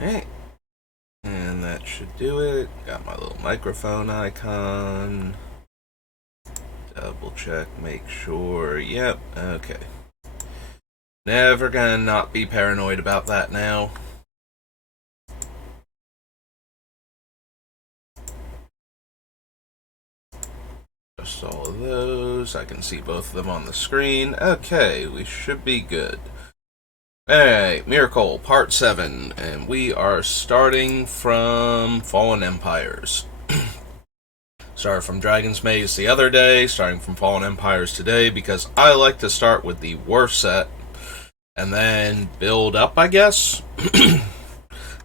Alright, and that should do it. Got my little microphone icon. Double check, make sure. Yep, okay. Never gonna not be paranoid about that now. Just all of those. I can see both of them on the screen. Okay, we should be good. Alright, Myrkul, Part 7, and we are starting from Fallen Empires. Started from Dragon's Maze the other day, starting from Fallen Empires today, because I like to start with the worst set, and then build up, I guess?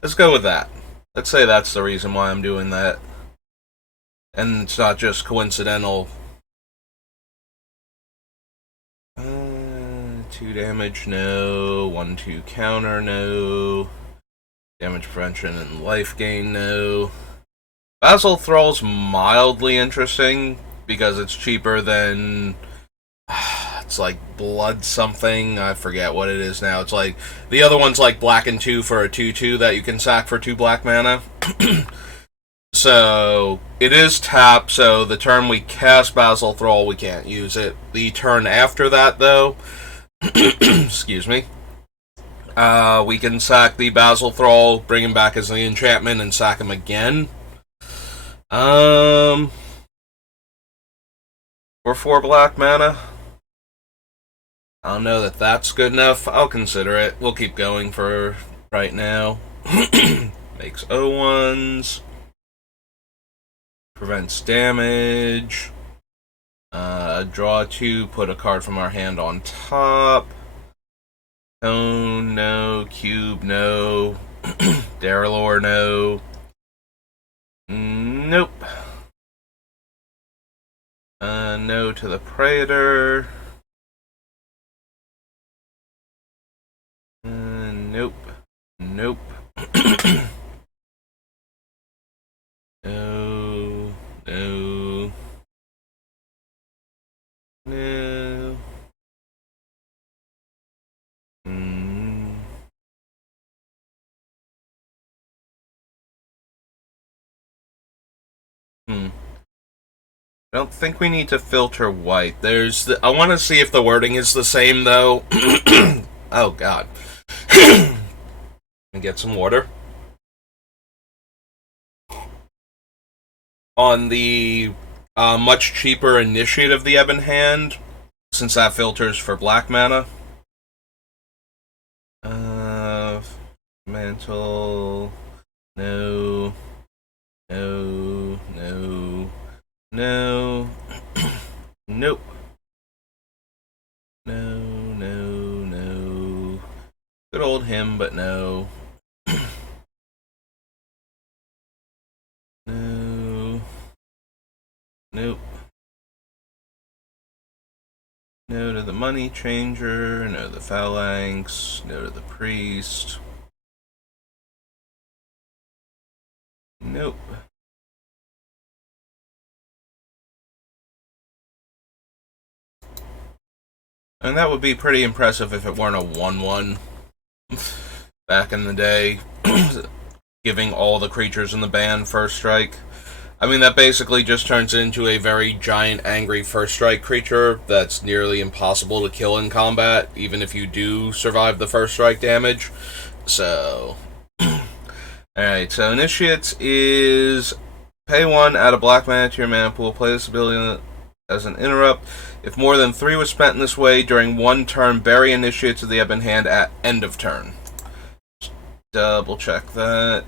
Let's go with that. Let's say that's the reason why I'm doing that. And it's not just coincidental. 2 damage, no. 1-2 counter, no. Damage prevention and life gain, no. Basil Thrall's mildly interesting because it's cheaper than. It's like blood something. I forget what it is now. It's like the other one's like black and 2 for a 2/2 that you can sack for 2 black mana. So it is tap. So the turn we cast Basil Thrall, we can't use it. The turn after that, though, excuse me, we can sack the Basil Thrall, bring him back as the enchantment, and sack him again. For 4 black mana. I don't know that that's good enough. I'll consider it. We'll keep going for right now. Makes O1s. Prevents damage. Draw 2, put a card from our hand on top. Stone, no. Cube, no. Darylor, no. Nope. No to the Praetor. Nope. Nope. No. No. No. I don't think we need to filter white. I want to see if the wording is the same, though. Oh, God. And get some water. On the much cheaper Initiate of the Ebon Hand, since that filters for black mana. Mantle. No. No. No. No. Nope. No, no, no. Good old him, but no. No. Nope. No to the Money Changer, no to the Phalanx, no to the Priest. Nope. And that would be pretty impressive if it weren't a 1/1 back in the day, giving all the creatures in the band first strike. I mean, that basically just turns into a very giant, angry first strike creature that's nearly impossible to kill in combat, even if you do survive the first strike damage. So, alright, so Initiates is pay 1, add a black mana to your mana pool, play this ability as an interrupt. If more than 3 was spent in this way during one turn, bury Initiates of the Ebon Hand at end of turn. Double check that.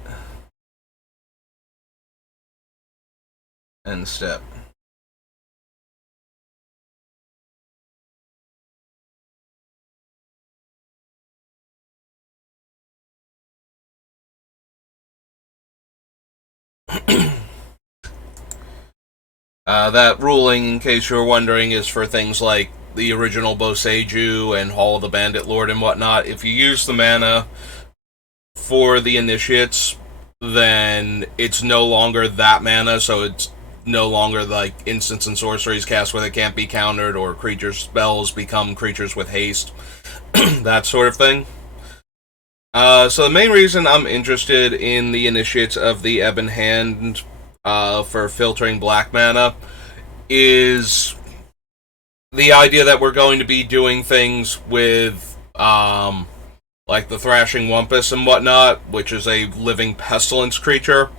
End step. That ruling, in case you were wondering, is for things like the original Boseiju and Hall of the Bandit Lord and whatnot. If you use the mana for the Initiates, then it's no longer that mana, so it's no longer like instants and sorceries cast where they can't be countered, or creature spells become creatures with haste, that sort of thing. So the main reason I'm interested in the initiates of the Ebon Hand for filtering black mana is the idea that we're going to be doing things with like the Thrashing Wumpus and whatnot, which is a living pestilence creature.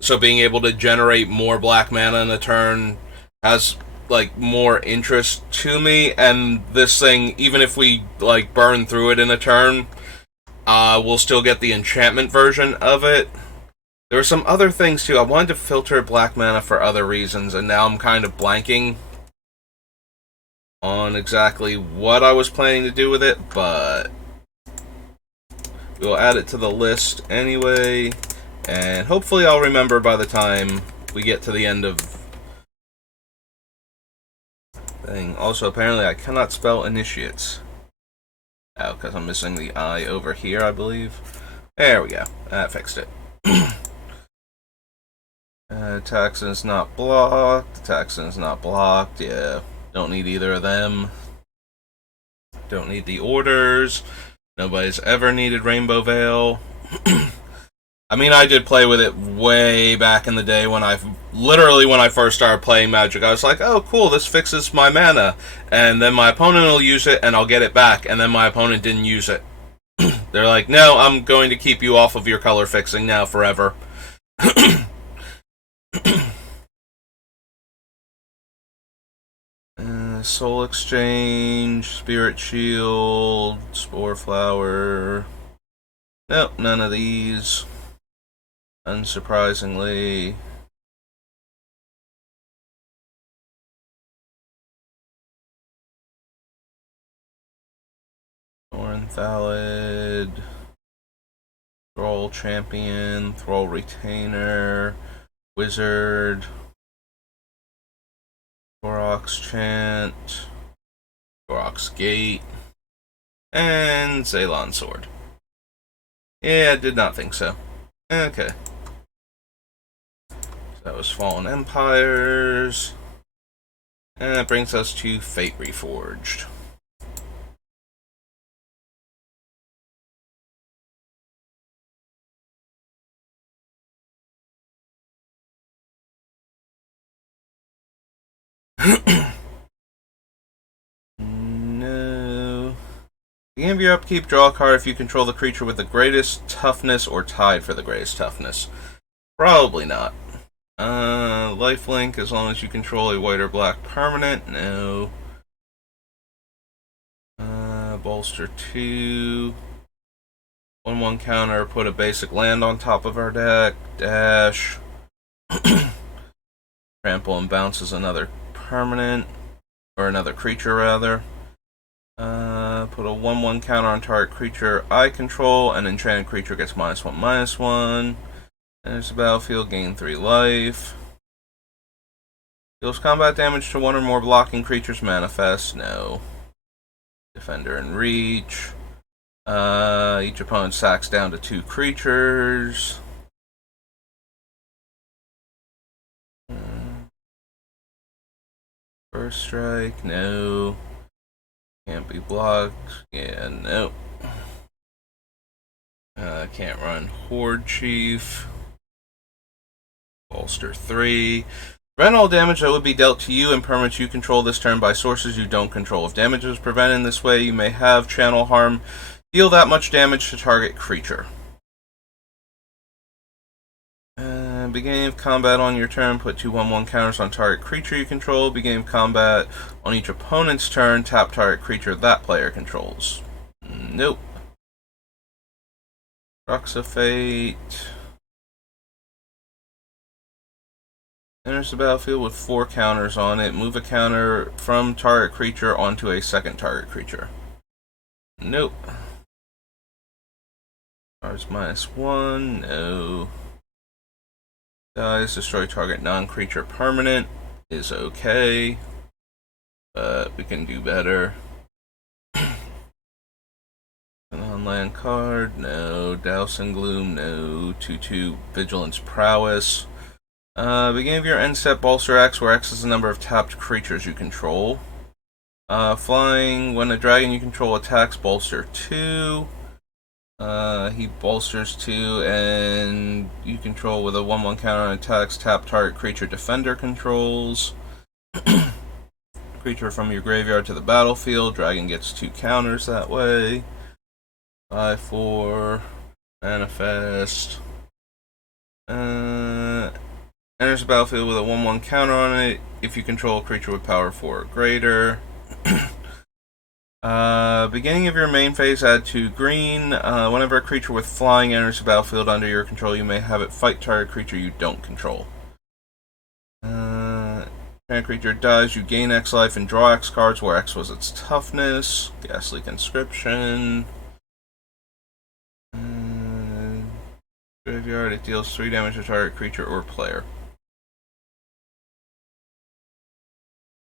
So being able to generate more black mana in a turn has like more interest to me, and this thing, even if we like burn through it in a turn, we'll still get the enchantment version of it. There were some other things too. I wanted to filter black mana for other reasons, and now I'm kind of blanking on exactly what I was planning to do with it, but we'll add it to the list anyway, and hopefully I'll remember by the time we get to the end of thing. Also, apparently I cannot spell initiates. Oh, because I'm missing the I over here, I believe. There we go. That fixed it. Taxon's not blocked. Taxon's not blocked. Yeah. Don't need either of them. Don't need the orders. Nobody's ever needed Rainbow Veil. I mean, I did play with it way back in the day when when I first started playing Magic. I was like, oh, cool, this fixes my mana. And then my opponent will use it, and I'll get it back. And then my opponent didn't use it. They're like, no, I'm going to keep you off of your color fixing now forever. Soul Exchange, Spirit Shield, Spore Flower. Nope, none of these. Unsurprisingly. Thorn Thallid. Thrall Champion, Thrall Retainer, Wizard, Korok's Chant, Korok's Gate, and Ceylon Sword. Yeah, I did not think so. Okay. So that was Fallen Empires. And that brings us to Fate Reforged. No. Beginning of your upkeep, draw a card if you control the creature with the greatest toughness or tied for the greatest toughness. Probably not. Lifelink, as long as you control a white or black permanent. No. Bolster 2. 1/1 counter, put a basic land on top of our deck. Dash. Trample and bounces another permanent. Or another creature, rather. Put a 1/1 counter on target creature I control. An enchanted creature gets -1/-1. Enters the battlefield, gain 3 life. Deals combat damage to one or more blocking creatures manifest. No. Defender and Reach. Each opponent sacks down to 2 creatures. First strike, no. Can't be blocked. Yeah, no. Can't run Horde Chief. Bolster 3. Prevent all damage that would be dealt to you and permanents you control this turn by sources you don't control. If damage is prevented in this way, you may have Channel Harm. Deal that much damage to target creature. Beginning of combat on your turn, put 2 1/1 counters on target creature you control. Beginning of combat on each opponent's turn, tap target creature that player controls. Nope. Rocks of Fate. Enters the battlefield with 4 counters on it. Move a counter from target creature onto a second target creature. Nope. Cards -1. No. Dies, destroy target non-creature permanent is okay, but we can do better. An on-land card, no. Douse and Gloom, no. 2/2 Vigilance Prowess. Beginning of your end step, bolster X, where X is the number of tapped creatures you control. Flying, when a dragon you control attacks, bolster 2. He bolsters 2, and you control with a 1/1 counter on attacks. Tap target creature defender controls. Creature from your graveyard to the battlefield. Dragon gets 2 counters that way. 5/4. Manifest. Enters the battlefield with a 1/1 counter on it if you control a creature with power 4 or greater. Beginning of your main phase, add 2 green. Whenever a creature with flying enters the battlefield under your control, you may have it fight target creature you don't control. Creature dies, you gain X life and draw X cards, where X was its toughness. Ghastly Conscription. Graveyard, it deals 3 damage to target creature or player.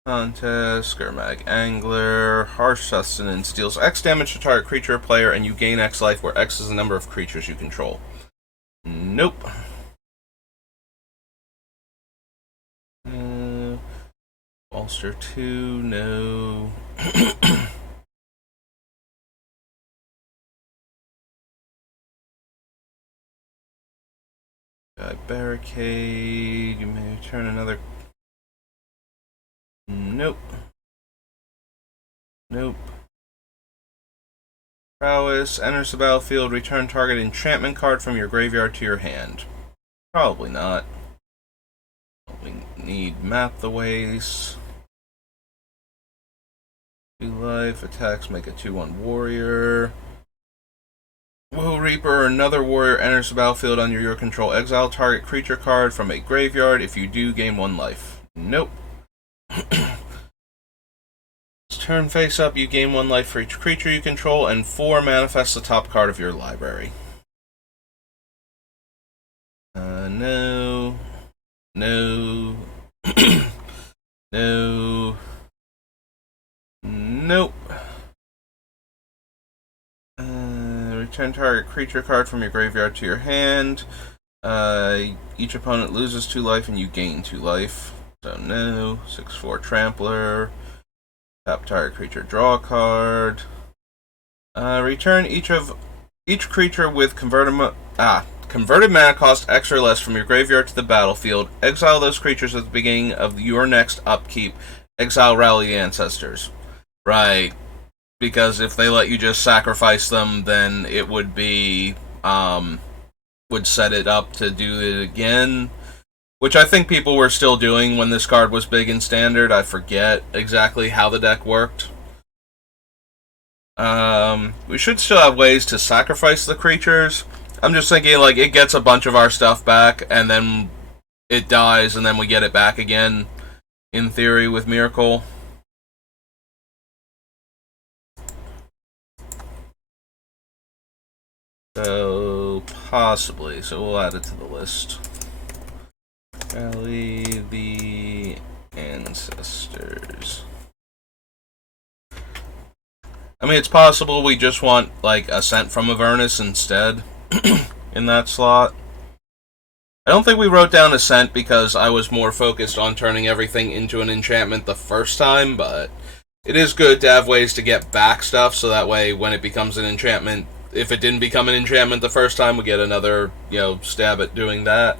Contest, Skurmag Angler, Harsh Sustenance deals X damage to target creature or player, and you gain X life, where X is the number of creatures you control. Nope. Bolster 2, no. Barricade, you may return another. Nope. Nope. Prowess, enters the battlefield, return target enchantment card from your graveyard to your hand. Probably not. We need Map the Waste. 2 life, attacks make a 2/1 warrior. Will Reaper, another warrior, enters the battlefield under your control. Exile target creature card from a graveyard. If you do, gain 1 life. Nope. Turn face up, you gain 1 life for each creature you control, and 4 manifest the top card of your library. No. No. No. Nope. Return target creature card from your graveyard to your hand. Each opponent loses 2 life and you gain 2 life. So no. 6/4 Trampler. Tap target creature, draw a card. Return each creature with converted mana cost X or less from your graveyard to the battlefield. Exile those creatures at the beginning of your next upkeep. Exile Rally the Ancestors. Right. Because if they let you just sacrifice them, then it would be would set it up to do it again. Which I think people were still doing when this card was big in Standard. I forget exactly how the deck worked. We should still have ways to sacrifice the creatures. I'm just thinking, like, it gets a bunch of our stuff back, and then it dies, and then we get it back again, in theory, with Myrkul. So, possibly. So we'll add it to the list. Rally the Ancestors. I mean, it's possible we just want, like, Ascent from Avernus instead in that slot. I don't think we wrote down Ascent because I was more focused on turning everything into an enchantment the first time, but it is good to have ways to get back stuff, so that way when it becomes an enchantment, if it didn't become an enchantment the first time, we get another, stab at doing that.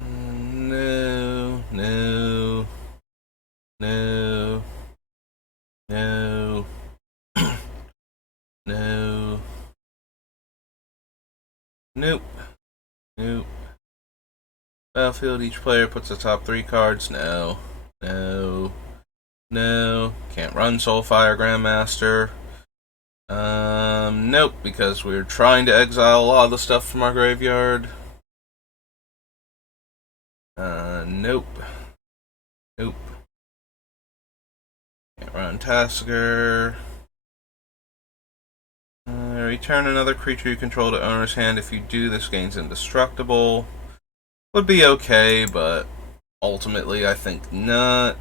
No, no, no, no, no, nope, nope. Battlefield, each player puts the top 3 cards. No, no, no. Can't run Soulfire Grandmaster. Nope, because we're trying to exile a lot of the stuff from our graveyard. Nope. Nope. Can't run Tasker. Return another creature you control to owner's hand. If you do, this gains indestructible. Would be okay, but ultimately I think not.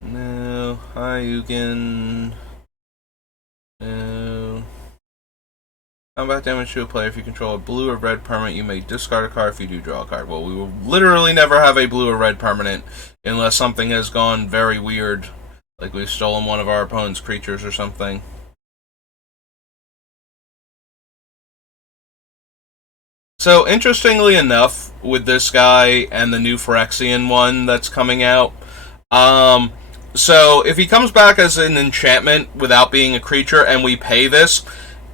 No. Hyugen. No. Combat damage to a player. If you control a blue or red permanent, you may discard a card if you do draw a card. Well, we will literally never have a blue or red permanent unless something has gone very weird. Like we've stolen one of our opponent's creatures or something. So, interestingly enough, with this guy and the new Phyrexian one that's coming out, so if he comes back as an enchantment without being a creature and we pay this,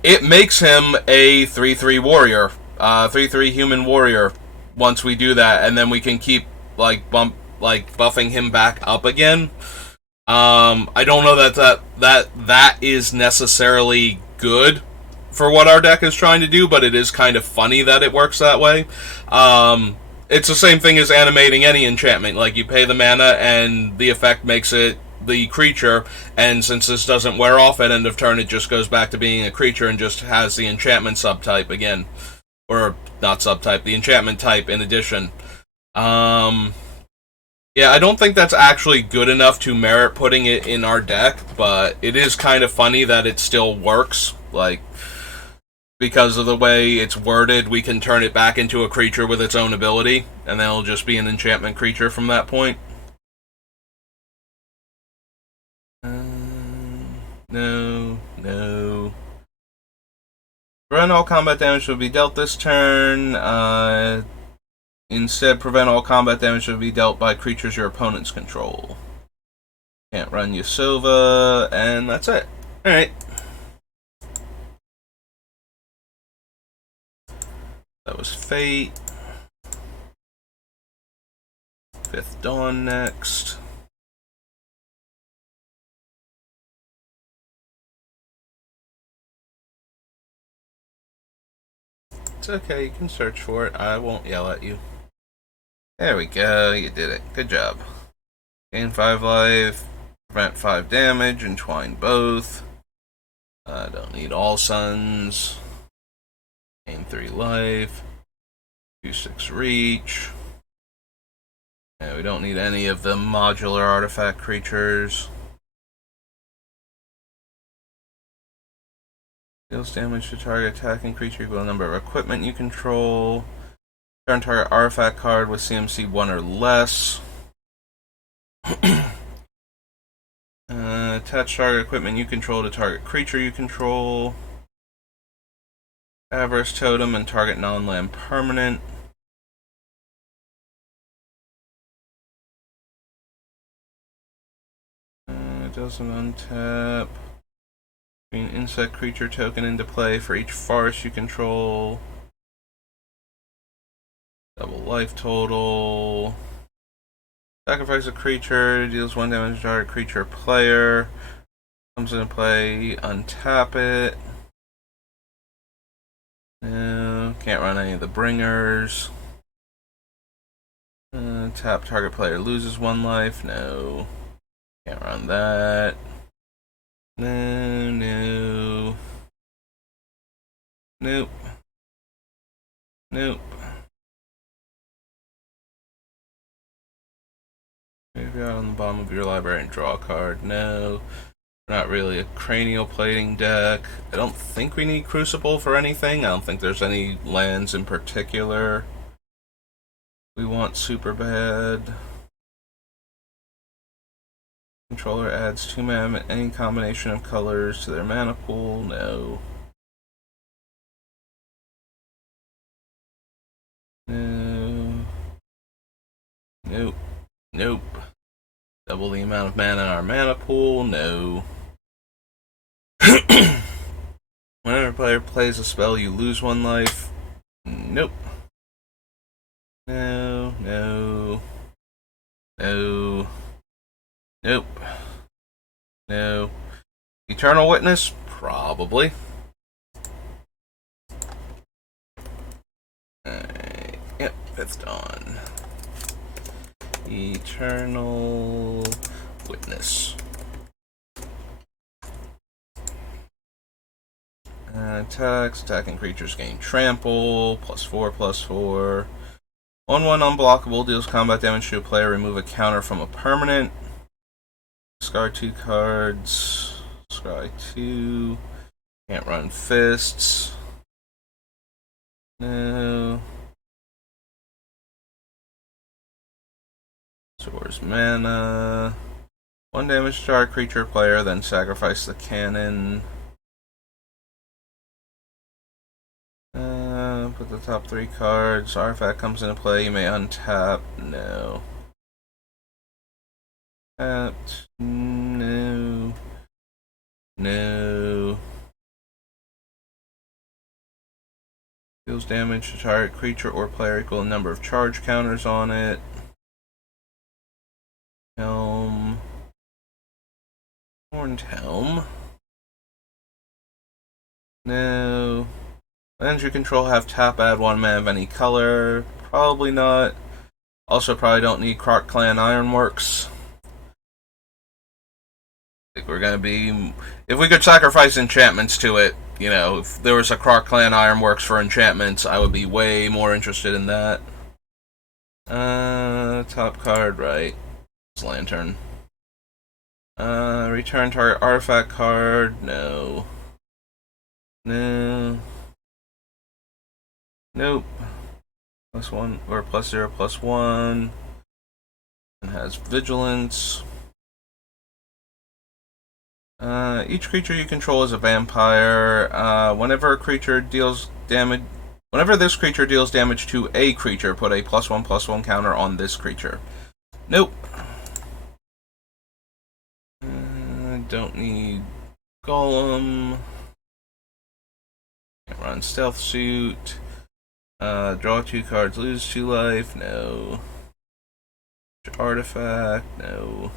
it makes him a 3/3 warrior, 3/3 human warrior. Once we do that, and then we can keep buffing him back up again. I don't know that is necessarily good for what our deck is trying to do, but it is kind of funny that it works that way. It's the same thing as animating any enchantment. Like, you pay the mana, and the effect makes it the creature, and since this doesn't wear off at end of turn, it just goes back to being a creature and just has the enchantment subtype again. Or, not subtype, the enchantment type in addition. Yeah, I don't think that's actually good enough to merit putting it in our deck, but it is kind of funny that it still works. Like, because of the way it's worded, we can turn it back into a creature with its own ability, and then it'll just be an enchantment creature from that point. No. Prevent all combat damage will be dealt this turn. Instead, prevent all combat damage will be dealt by creatures your opponents control. Can't run Yasova, and that's it. Alright. That was Fate. Fifth Dawn next. It's okay, you can search for it. I won't yell at you. There we go, you did it. Good job. Gain 5 life, prevent 5 damage, entwine both. I don't need all suns. Gain 3 life. 2/6 reach. Yeah, we don't need any of the modular artifact creatures. Deals damage to target attacking creature equal to the number of equipment you control. Turn target artifact card with CMC 1 or less. Attach target equipment you control to target creature you control. Avarice Totem and target non-land permanent. It doesn't untap. Bring an insect creature token into play for each forest you control. Double life total. Sacrifice a creature, deals 1 damage to target creature or player. Comes into play, untap it. No, can't run any of the bringers. Tap target player loses 1 life. No. Can't run that. No. Nope. Graveyard on the bottom of your library and draw a card. No. Not really a cranial plating deck. I don't think we need Crucible for anything. I don't think there's any lands in particular we want super bad. Controller adds 2 mana any combination of colors to their mana pool. No. Nope. Double the amount of mana in our mana pool. No. Whenever a player plays a spell, you lose 1 life. Nope. No. Nope. No. Eternal Witness? Probably. Yep, 5th Dawn. Eternal Witness. Attacking creatures gain trample, +4/+4. 1/1 unblockable, deals combat damage to a player, remove a counter from a permanent. Discard 2 cards. Scry 2. Can't run fists. No. Source mana. 1 damage to our creature player, then sacrifice the cannon. Put the top 3 cards. Artifact comes into play. You may untap. No. Tapped. No. No. Deals damage to target creature or player equal to number of charge counters on it. Helm. Horned Helm. No. Lands you control have tap, add 1 mana of any color. Probably not. Also, probably don't need Croc Clan Ironworks. I think we're gonna be. If we could sacrifice enchantments to it, you know, if there was a Croc Clan Ironworks for enchantments, I would be way more interested in that. Top card, right. It's Lantern. Return target artifact card. No. No. Nope. +1 or +0/+1. And has vigilance. Each creature you control is a vampire. Whenever this creature deals damage to a creature, put a +1/+1 counter on this creature. Nope. Don't need Golem. Can't run Stealth Suit. Draw 2 cards, lose 2 life. No. Artifact. No.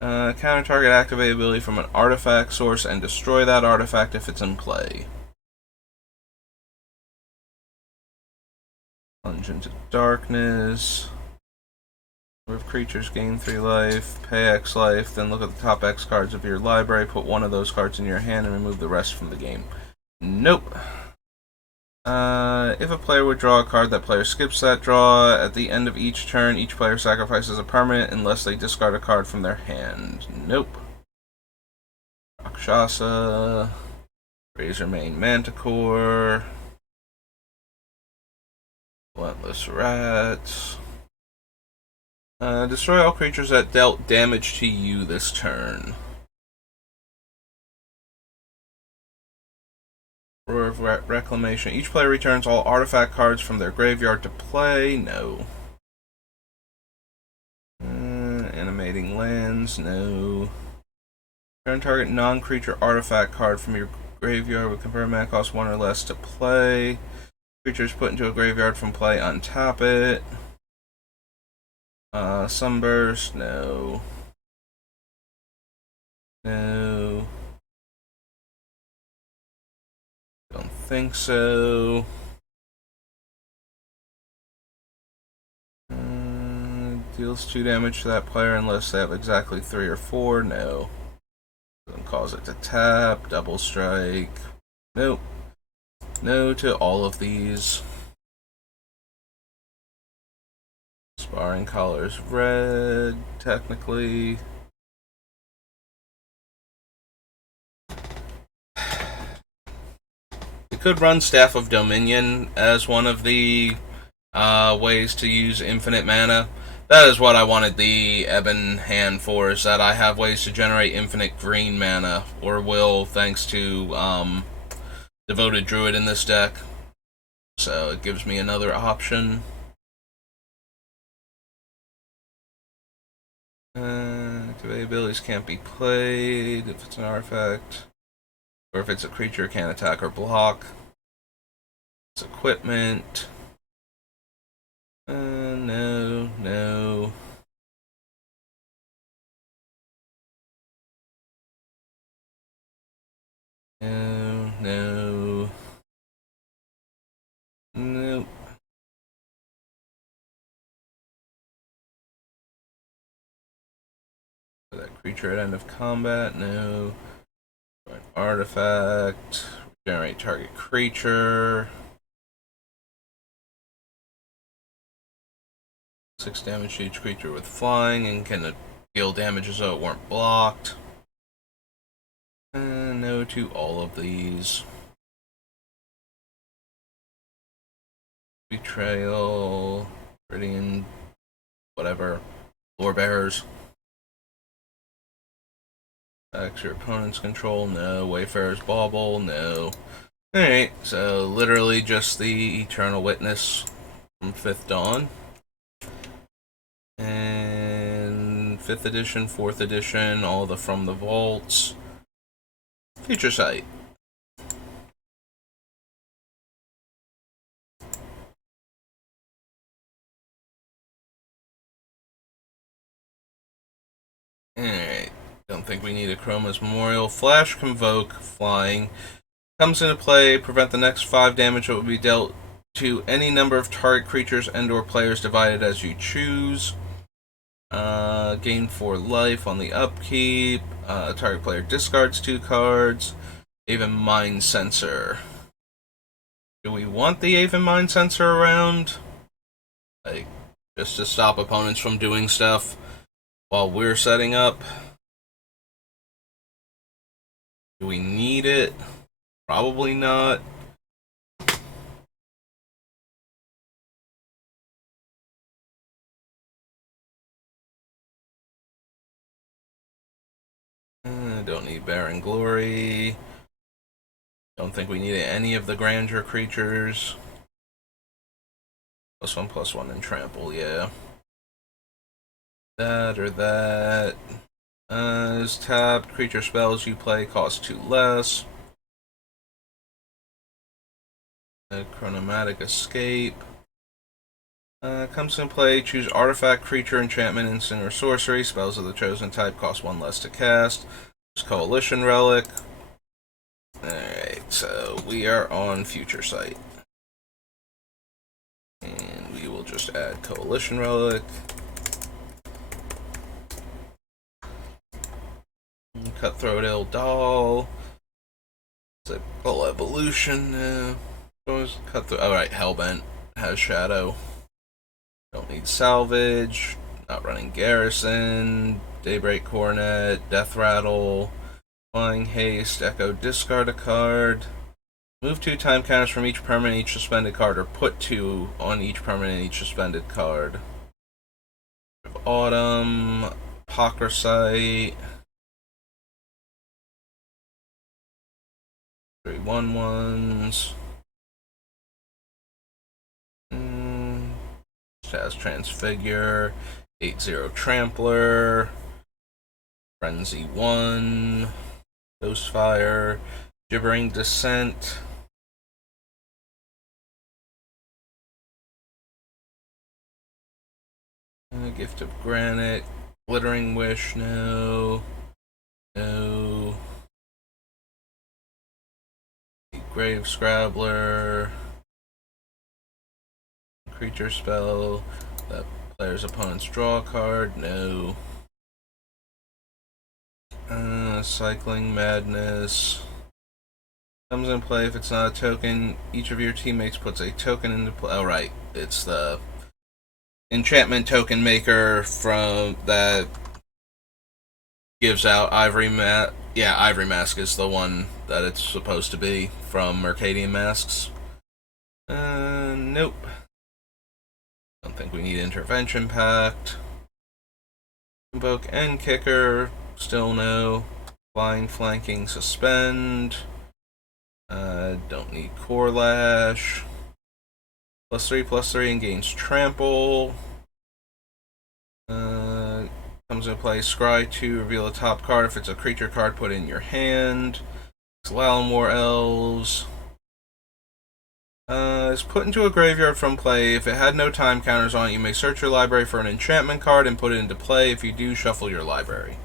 Counter target activate ability from an artifact source and destroy that artifact if it's in play. Plunge into darkness. If creatures gain 3 life, pay X life, then look at the top X cards of your library, put 1 of those cards in your hand, and remove the rest from the game. Nope. If a player would draw a card, that player skips that draw. At the end of each turn, each player sacrifices a permanent unless they discard a card from their hand. Nope. Rakshasa. Razormane Manticore. Relentless Rats. Destroy all creatures that dealt damage to you this turn. Roar of Reclamation. Each player returns all artifact cards from their graveyard to play. No. Animating Lands. No. Turn target non-creature artifact card from your graveyard with convert mana cost 1 or less to play. Creatures put into a graveyard from play, untap it. Sunburst. No. No. Don't think so. Deals 2 damage to that player unless they have exactly 3 or 4. No. Doesn't cause it to tap. Double strike. Nope. No to all of these. Sparring colors red, technically. You could run Staff of Dominion as one of the ways to use infinite mana. That is what I wanted the Ebon hand for, is that I have ways to generate infinite green mana, or will, thanks to Devoted Druid in this deck. So it gives me another option. Activate abilities can't be played if it's an artifact. Or if it's a creature, can't attack or block. It's equipment. No, no. No, no. Nope. That creature at end of combat, no. An artifact. Generate target creature. 6 damage to each creature with flying and can deal damage as though it weren't blocked. No to all of these. Betrayal, Viridian, whatever. Lore Bearers. Attacks your opponent's control, no. Wayfarer's Bauble, no. Alright, so literally just the Eternal Witness from 5th Dawn. And 5th edition, 4th edition, all the From the Vaults. Future Sight. Alright, don't think we need a Chroma's Memorial. Flash Convoke, flying. Comes into play, prevent the next 5 damage that will be dealt to any number of target creatures and or players divided as you choose. Gain 4 life on the upkeep. Target player discards 2 cards. Aven Mind Sensor. Do we want the Aven Mind Sensor around? Like, just to stop opponents from doing stuff while we're setting up? Do we need it? Probably not. Don't need Barren Glory. Don't think we need any of the Grandeur creatures. +1/+1 and Trample, yeah. That or that. Is tapped. Creature spells you play cost 2 less. Chronomatic Escape. Comes in play. Choose artifact, creature, enchantment, instant, or sorcery. Spells of the chosen type cost 1 less to cast. There's Coalition Relic. Alright, so we are on Future Sight. And we will just add Coalition Relic. Cutthroat Eldal. It's a full evolution now. Cutthroat. Alright, Hellbent has Shadow. Don't need Salvage. Not running Garrison. Daybreak Coronet. Death Rattle. Flying Haste. Echo. Discard a card. Move 2 time counters from each permanent, each suspended card, or put 2 on each permanent, each suspended card. Autumn. Apocryphite. 3 1/1s. Has Transfigure. 8/0 Trampler. Frenzy 1. Ghostfire. Gibbering Descent. Gift of Granite. Glittering Wish, no. No. Grave Scrabbler. Creature spell. That player's opponents draw a card, no. Cycling Madness. Comes in play if it's not a token. Each of your teammates puts a token into play. Oh, right. It's the enchantment token maker from that gives out Ivory Mask. Yeah, Ivory Mask is the one that it's supposed to be from Mercadian Masks. Nope. Don't think we need Intervention Pact. Invoke and Kicker. Still no. Flying, Flanking, Suspend. Don't need Core Lash. +3/+3 and gains Trample. Comes into play. Scry 2, reveal a top card. If it's a creature card, put it in your hand. Lalamore Elves. Is put into a graveyard from play. If it had no time counters on it, you may search your library for an enchantment card and put it into play. If you do, shuffle your library.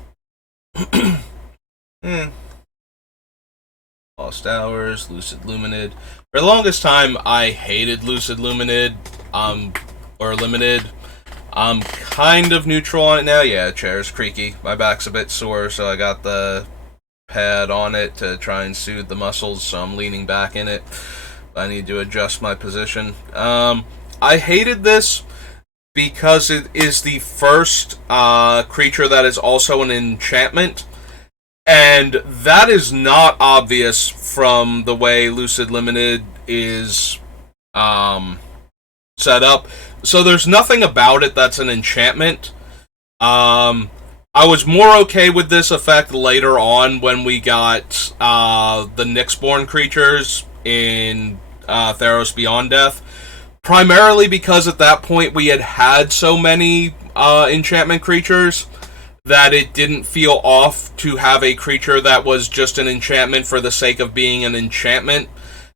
Lost Hours, Lucid Luminid. For the longest time, I hated Lucid Luminid, or Limited. I'm kind of neutral on it now. Yeah, chair's creaky. My back's a bit sore, so I got the pad on it to try and soothe the muscles, so I'm leaning back in it. I need to adjust my position. I hated this because it is the first creature that is also an enchantment, and that is not obvious from the way Lucid Limited is set up. So there's nothing about it that's an enchantment. I was more okay with this effect later on when we got the Nyxborn creatures in Theros Beyond Death. Primarily because at that point we had so many enchantment creatures that it didn't feel off to have a creature that was just an enchantment for the sake of being an enchantment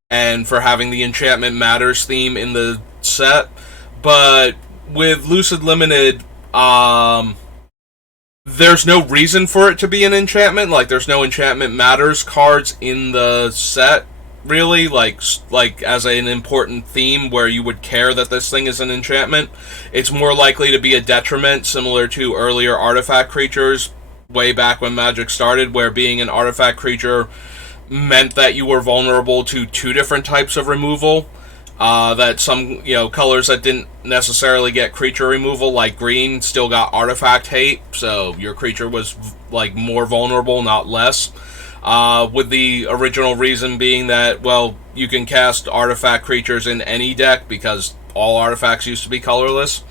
and for having the Enchantment Matters theme in the set. But with Lucid Limited, there's no reason for it to be an enchantment. Like, there's no Enchantment Matters cards in the set, really, like as an important theme where you would care that this thing is an enchantment. It's more likely to be a detriment, similar to earlier artifact creatures way back when Magic started, where being an artifact creature meant that you were vulnerable to two different types of removal. That some, colors that didn't necessarily get creature removal, like green, still got artifact hate, so your creature was like more vulnerable, not less. With the original reason being that, well, you can cast artifact creatures in any deck because all artifacts used to be colorless.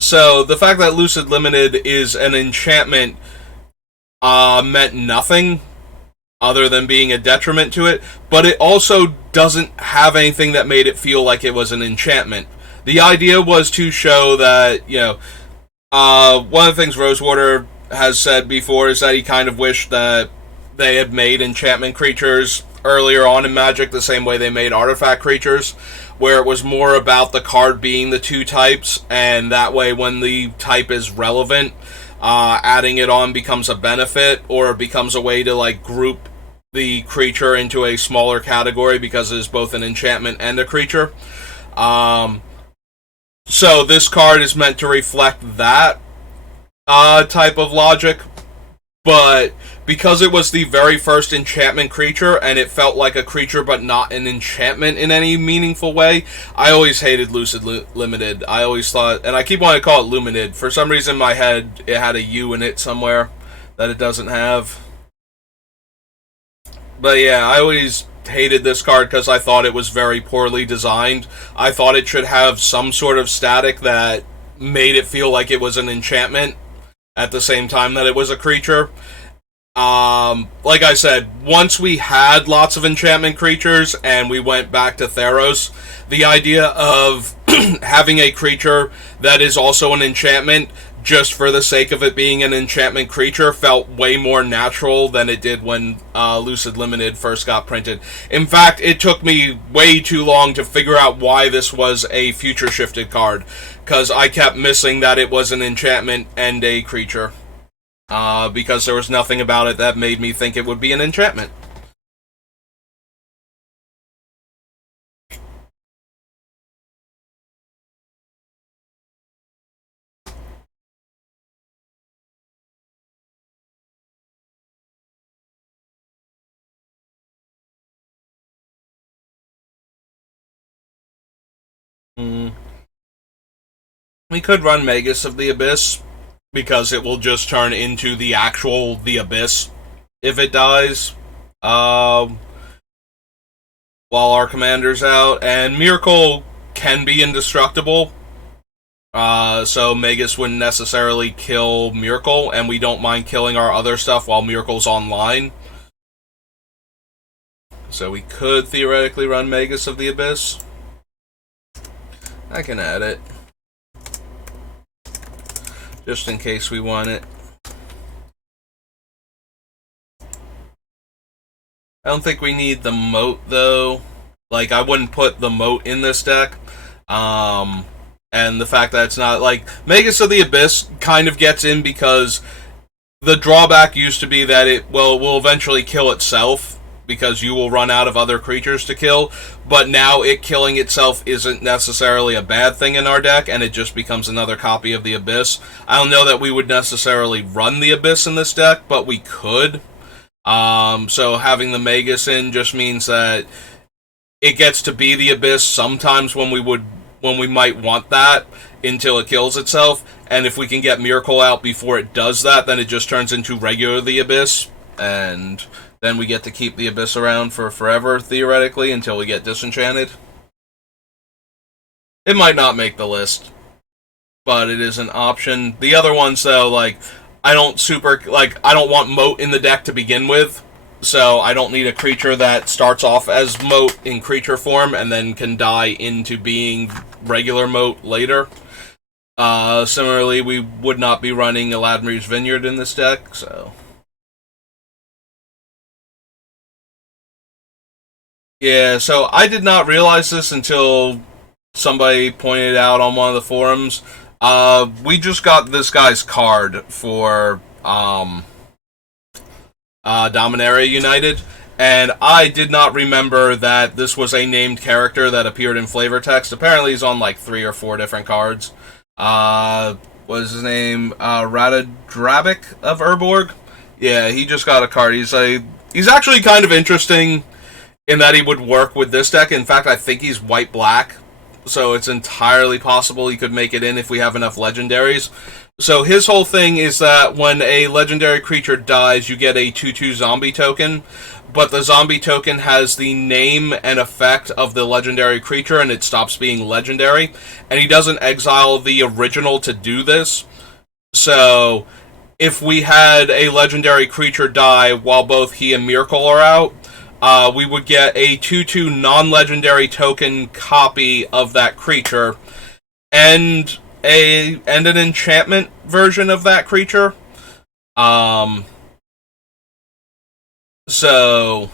So the fact that Lucid Limited is an enchantment meant nothing other than being a detriment to it, but it also doesn't have anything that made it feel like it was an enchantment. The idea was to show that, one of the things Rosewater has said before is that he kind of wished that they had made enchantment creatures earlier on in Magic the same way they made artifact creatures, where it was more about the card being the two types, and that way when the type is relevant, adding it on becomes a benefit, or becomes a way to like group the creature into a smaller category because it is both an enchantment and a creature. So this card is meant to reflect that type of logic, but because it was the very first enchantment creature and it felt like a creature but not an enchantment in any meaningful way, I always hated Lucid Limited. I always thought, and I keep wanting to call it Luminid. For some reason in my head it had a U in it somewhere that it doesn't have. But yeah, I always hated this card because I thought it was very poorly designed. I thought it should have some sort of static that made it feel like it was an enchantment at the same time that it was a creature. Like I said, once we had lots of enchantment creatures and we went back to Theros, the idea of having a creature that is also an enchantment just for the sake of it being an enchantment creature felt way more natural than it did when Lucid Limited first got printed. In fact, it took me way too long to figure out why this was a future shifted card, because I kept missing that it was an enchantment and a creature. Because there was nothing about it that made me think it would be an enchantment. We could run Magus of the Abyss, because it will just turn into the Abyss if it dies. While our commander's out. And Myrkul can be indestructible. So Magus wouldn't necessarily kill Myrkul, and we don't mind killing our other stuff while Myrkul's online. So we could theoretically run Magus of the Abyss. I can add it, just in case we want it. I don't think we need the moat, though. Like, I wouldn't put the moat in this deck. And the fact that it's not, like, Magus of the Abyss kind of gets in because the drawback used to be that it will eventually kill itself, because you will run out of other creatures to kill, but now it killing itself isn't necessarily a bad thing in our deck, and it just becomes another copy of the Abyss. I don't know that we would necessarily run the Abyss in this deck, but we could. So having the Magus in just means that it gets to be the Abyss sometimes when we might want that, until it kills itself, and if we can get Myrkul out before it does that, then it just turns into regular the Abyss, and then we get to keep the Abyss around for forever, theoretically, until we get disenchanted. It might not make the list, but it is an option. The other ones, though, like, I don't want Moat in the deck to begin with, so I don't need a creature that starts off as Moat in creature form and then can die into being regular Moat later. Similarly, we would not be running Eladmir's Vineyard in this deck, so. Yeah, so I did not realize this until somebody pointed out on one of the forums. We just got this guy's card for Dominaria United, and I did not remember that this was a named character that appeared in flavor text. Apparently, he's on like 3 or 4 different cards. What is his name? Radadrabic of Urborg. Yeah, he just got a card. He's actually kind of interesting in that he would work with this deck. In fact, I think he's white-black, so it's entirely possible he could make it in if we have enough legendaries. So his whole thing is that when a legendary creature dies, you get a 2/2 zombie token, but the zombie token has the name and effect of the legendary creature, and it stops being legendary. And he doesn't exile the original to do this. So if we had a legendary creature die while both he and Myrkul are out, we would get a 2/2 non-legendary token copy of that creature, and an enchantment version of that creature. So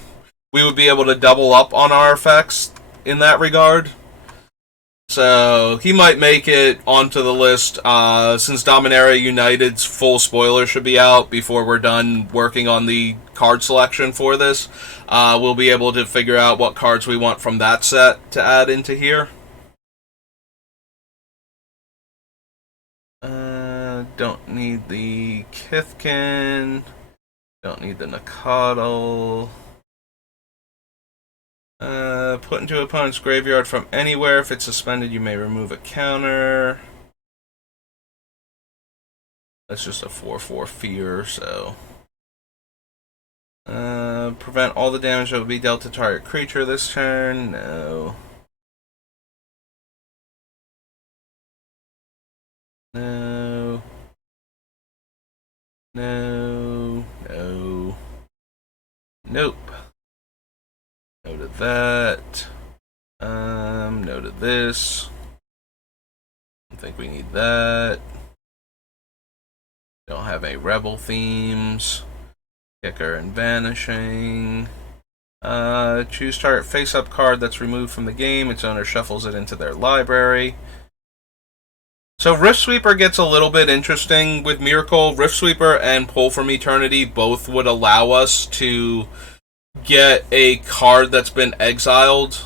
we would be able to double up on our effects in that regard. So he might make it onto the list, since Dominaria United's full spoiler should be out before we're done working on the card selection for this. We'll be able to figure out what cards we want from that set to add into here. Don't need the Kithkin. Don't need the Nakadal. Put into opponent's graveyard from anywhere. If it's suspended, you may remove a counter. That's just a 4/4 fear, so. Prevent all the damage that will be dealt to target creature this turn. No. No. No. No. Nope. No to that. No to this. I think we need that. Don't have any rebel themes. Kicker and vanishing. Choose target face-up card that's removed from the game. Its owner shuffles it into their library. So Rift Sweeper gets a little bit interesting with Myrkul. Rift Sweeper and Pull from Eternity both would allow us to get a card that's been exiled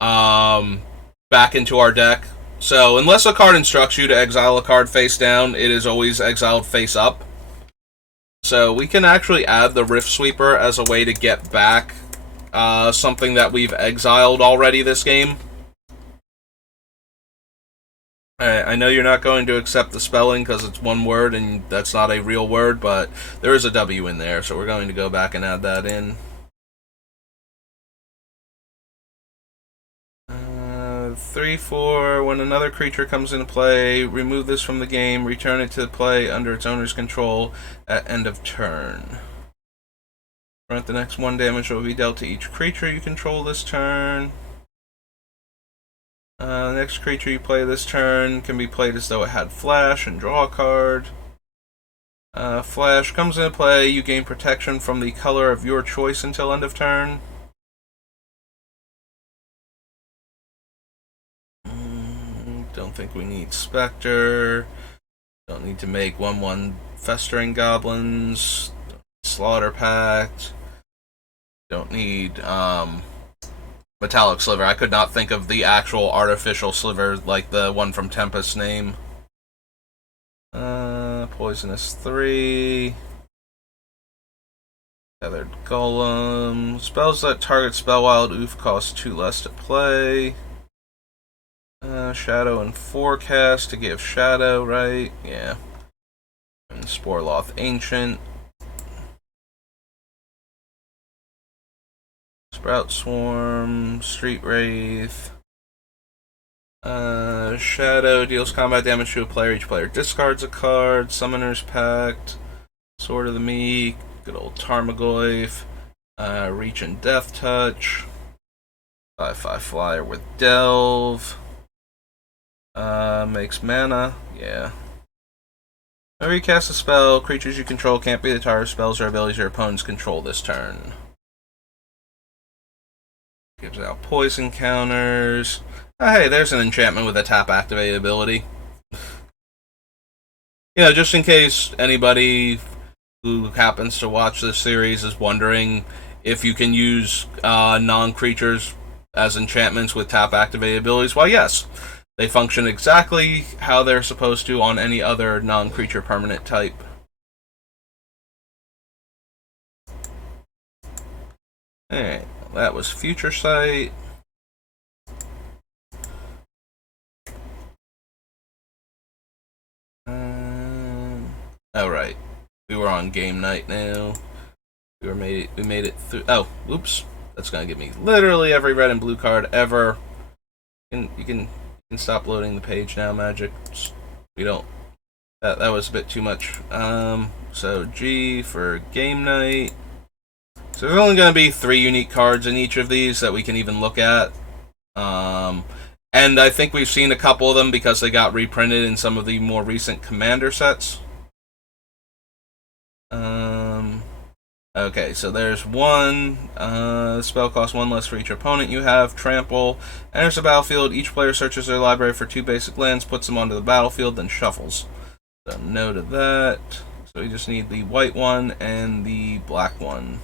back into our deck. So unless a card instructs you to exile a card face down, it is always exiled face up. So we can actually add the Rift Sweeper as a way to get back something that we've exiled already this game. I know you're not going to accept the spelling because it's one word and that's not a real word, but there is a W in there, so we're going to go back and add that in. 3/4. When another creature comes into play, remove this from the game, return it to play under its owner's control at end of turn. Prevent the next 1 damage that will be dealt to each creature you control this turn. The next creature you play this turn can be played as though it had flash and draw a card. Flash comes into play, you gain protection from the color of your choice until end of turn. Don't think we need Spectre. Don't need to make 1/1 Festering Goblins. Slaughter Pact. Don't need Metallic Sliver. I could not think of the actual artificial sliver like the one from Tempest's name. Poisonous 3. Feathered Golem. Spells that target Spellwild Oof cost 2 less to play. Shadow and Forecast to give Shadow, right? Yeah. And Sporloth Ancient. Sprout Swarm, Street Wraith. Shadow deals combat damage to a player. Each player discards a card. Summoner's Pact. Sword of the Meek. Good old Tarmogoyf. Reach and Death Touch. 5/5 flyer with Delve. Makes mana. Yeah. Whenever you cast a spell, creatures you control can't be the target of spells or abilities your opponents control this turn. Gives out poison counters. Oh, hey, there's an enchantment with a tap activated ability. Just in case anybody who happens to watch this series is wondering if you can use non-creatures as enchantments with tap activated abilities. Well, yes. They function exactly how they're supposed to on any other non-creature permanent type. Alright, that was Future Sight. Alright, we were on game night now. We made it through. Oh, oops. That's gonna give me literally every red and blue card ever. You can stop loading the page now, Magic. We don't. That was a bit too much. So G for game night. So there's only going to be 3 unique cards in each of these that we can even look at. And I think we've seen a couple of them because they got reprinted in some of the more recent Commander sets. Okay, so there's one. Spell costs 1 less for each opponent you have. Trample. Enters the battlefield. Each player searches their library for 2 basic lands, puts them onto the battlefield, then shuffles. So no to that. So we just need the white one and the black one.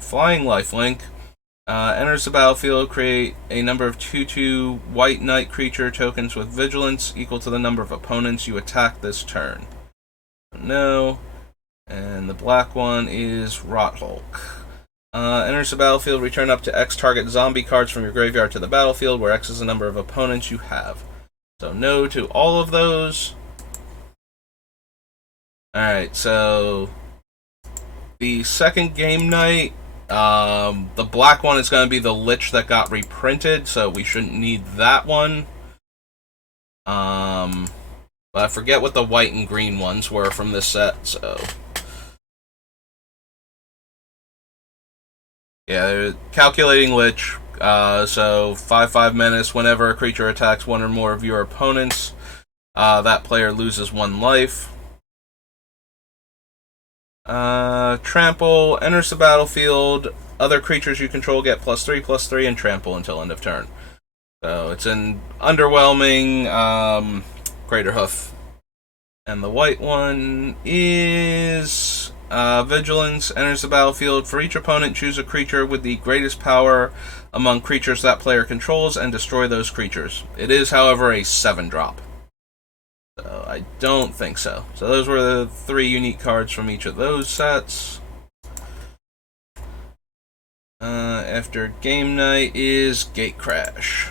Flying Lifelink. Enters the battlefield, create a number of 2/2 white knight creature tokens with vigilance equal to the number of opponents you attack this turn. No. And the black one is Rothulk. Enters the battlefield, return up to X target zombie cards from your graveyard to the battlefield, where X is the number of opponents you have. So no to all of those. Alright, so the second game night, the black one is going to be the Lich that got reprinted, so we shouldn't need that one. But I forget what the white and green ones were from this set, so... Yeah, calculating Lich, so 5/5 menace, whenever a creature attacks one or more of your opponents, that player loses 1 life. Trample, enters the battlefield, other creatures you control get +3/+3 and trample until end of turn. So it's an underwhelming Greater Hoof. And the white one is Vigilance, enters the battlefield. For each opponent, choose a creature with the greatest power among creatures that player controls and destroy those creatures. It is, however, a 7-drop. So I don't think so. So those were the 3 unique cards from each of those sets. After game night is Gatecrash.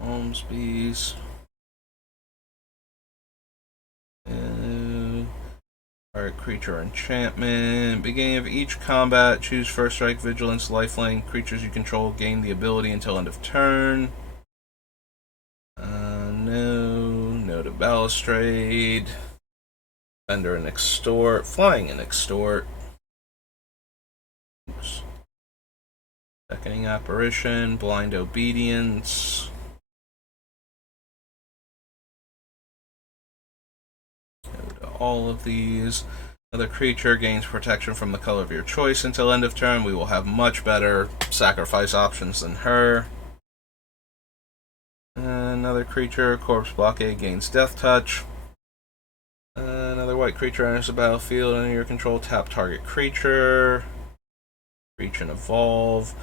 Holmesby's. Target creature enchantment. Beginning of each combat, choose First Strike, Vigilance, Lifelink. Creatures you control gain the ability until end of turn. No to Balustrade. Fender and Extort. Flying and Extort. Oops. Beckoning Apparition. Blind Obedience. All of these. Another creature gains protection from the color of your choice until end of turn. We will have much better sacrifice options than her. Another creature, Corpse Blockade, gains Death Touch. Another white creature enters the battlefield under your control. Tap target creature. Reach and Evolve.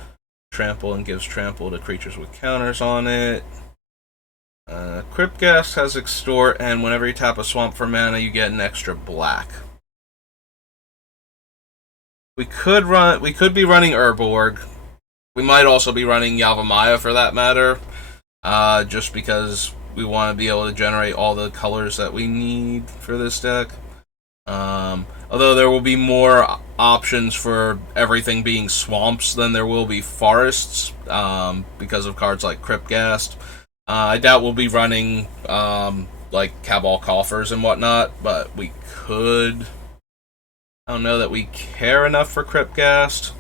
Trample and gives trample to creatures with counters on it. Cryptghast has Extort, and whenever you tap a swamp for mana, you get an extra black. We could be running Urborg, We might also be running Yavimaya for that matter, just because we want to be able to generate all the colors that we need for this deck. Although there will be more options for everything being swamps than there will be forests, because of cards like Cryptghast. I doubt we'll be running like Cabal Coffers and whatnot, but we could. I don't know that we care enough for Cryptghast.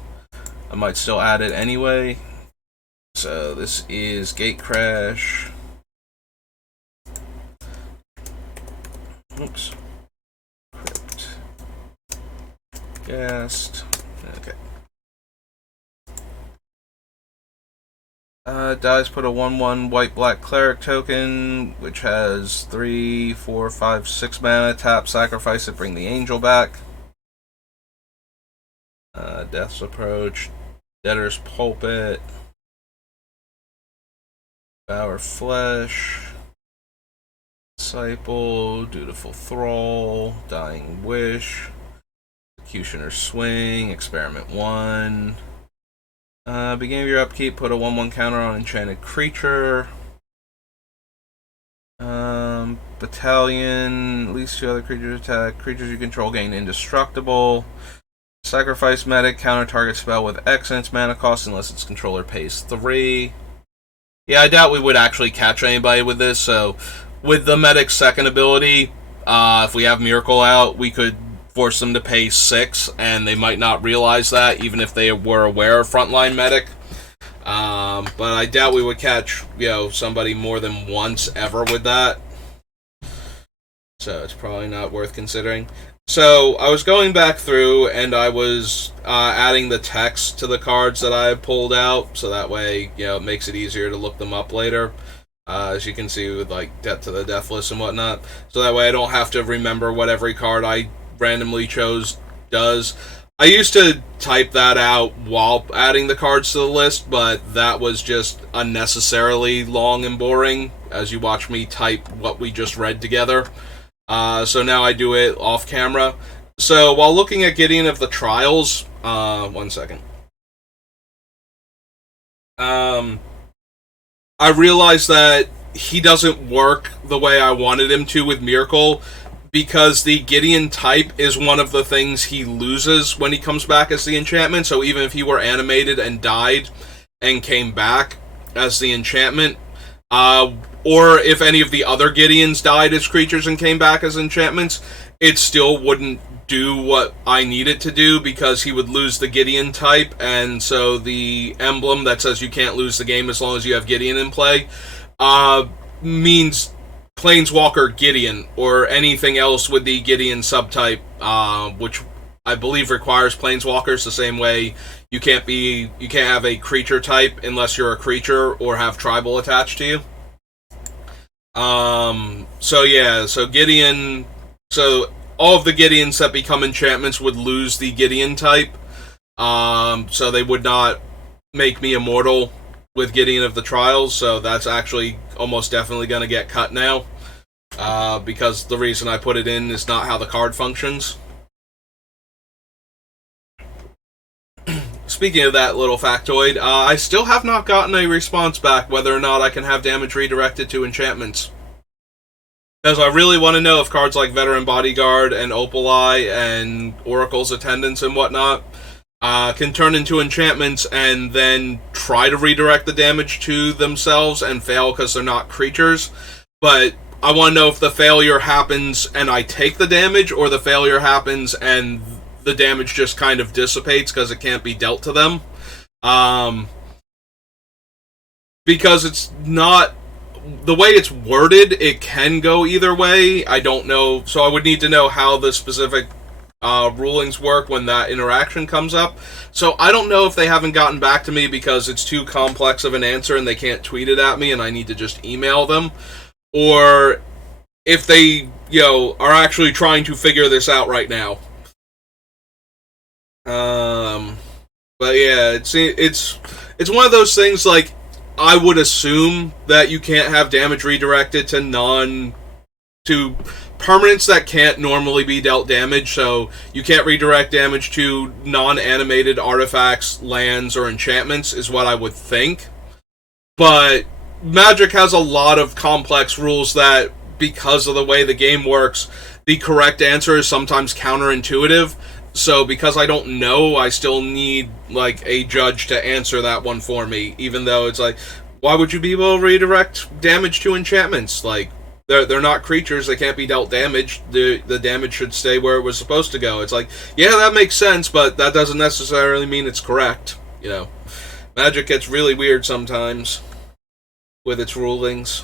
I might still add it anyway. So this is Gatecrash. Oops. Cryptghast. Okay. Dies put a 1/1 white-black cleric token, which has 3, 4, 5, 6 mana. Tap, sacrifice it, bring the angel back. Death's Approach, Debtor's Pulpit, Devour Flesh, Disciple, Dutiful Thrall, Dying Wish, Executioner's Swing, Experiment 1. Beginning of your upkeep, put a 1/1 counter on enchanted creature. Battalion, at least 2 other creatures attack. Creatures you control gain indestructible. Sacrifice medic, counter target spell with X in its mana cost unless its controller pays 3. Yeah, I doubt we would actually catch anybody with this, so with the medic's second ability, if we have Myrkul out, we could force them to pay 6, and they might not realize that, even if they were aware of Frontline Medic. But I doubt we would catch, somebody more than once ever with that. So it's probably not worth considering. So I was going back through, and I was adding the text to the cards that I pulled out, so that way, it makes it easier to look them up later. As you can see with, like, Death to the Deathless and whatnot. So that way I don't have to remember what every card I randomly chose does. I used to type that out while adding the cards to the list, but that was just unnecessarily long and boring, as you watch me type what we just read together. So now I do it off camera. So while looking at Gideon of the Trials, one second. I realized that he doesn't work the way I wanted him to with Myrkul, because the Gideon type is one of the things he loses when he comes back as the enchantment. So even if he were animated and died and came back as the enchantment, or if any of the other Gideons died as creatures and came back as enchantments, it still wouldn't do what I need it to do, because he would lose the Gideon type, and so the emblem that says you can't lose the game as long as you have Gideon in play means Planeswalker Gideon, or anything else with the Gideon subtype, which I believe requires Planeswalkers the same way you can't have a creature type unless you're a creature or have tribal attached to you. So Gideon, so all of the Gideons that become enchantments would lose the Gideon type, so they would not make me immortal with Gideon of the Trials, so that's actually almost definitely going to get cut now, because the reason I put it in is not how the card functions. Speaking of that little factoid, I still have not gotten a response back whether or not I can have damage redirected to enchantments. Because I really want to know if cards like Veteran Bodyguard and Opali and Oracle's Attendants and whatnot can turn into enchantments and then try to redirect the damage to themselves and fail because they're not creatures. But I want to know if the failure happens and I take the damage, or the failure happens and the damage just kind of dissipates because it can't be dealt to them. Because it's not... The way it's worded, it can go either way. I don't know, so I would need to know how the specific rulings work when that interaction comes up. So I don't know if they haven't gotten back to me because it's too complex of an answer and they can't tweet it at me and I need to just email them, or if they, are actually trying to figure this out right now. But yeah, it's one of those things, like, I would assume that you can't have damage redirected to permanents that can't normally be dealt damage, so you can't redirect damage to non-animated artifacts, lands, or enchantments, is what I would think. But Magic has a lot of complex rules that, because of the way the game works, the correct answer is sometimes counterintuitive. So because I don't know, I still need like a judge to answer that one for me, even though it's like, why would you be able to redirect damage to enchantments? Like, they're not creatures, they can't be dealt damage. The damage should stay where it was supposed to go. It's like, yeah, that makes sense, but that doesn't necessarily mean it's correct. You know, Magic gets really weird sometimes with its rulings.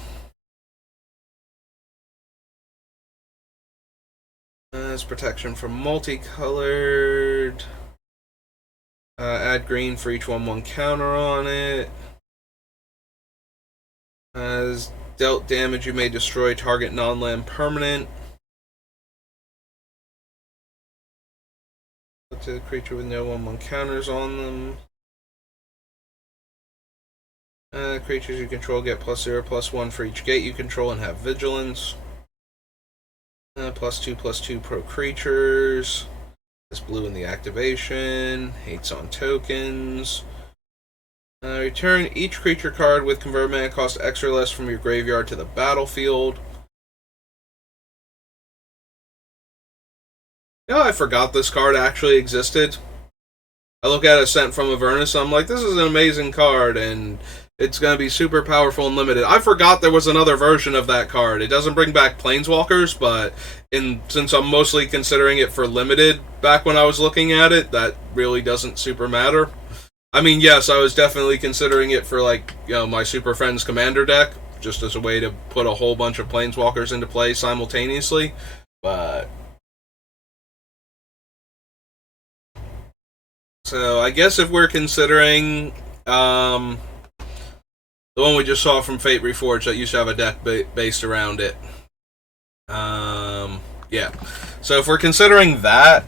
As protection from multicolored. Add green for each 1/1 counter on it. As dealt damage, you may destroy target non-land permanent. Up to the creature with no 1/1 counters on them. Creatures you control get +0/+1 for each gate you control and have vigilance. +2/+2 pro creatures. It's blue in the activation. Hates on tokens. Return each creature card with convert mana cost X or less from your graveyard to the battlefield. You know, I forgot this card actually existed. I look at it sent from Avernus, and I'm like, this is an amazing card, and it's going to be super powerful and limited. I forgot there was another version of that card. It doesn't bring back Planeswalkers, but since I'm mostly considering it for limited back when I was looking at it, that really doesn't super matter. I mean, yes, I was definitely considering it for, like, you know, my Super Friends Commander deck, just as a way to put a whole bunch of Planeswalkers into play simultaneously, but... So, I guess if we're considering, the one we just saw from Fate Reforged that used to have a deck based around it. Yeah. So if we're considering that,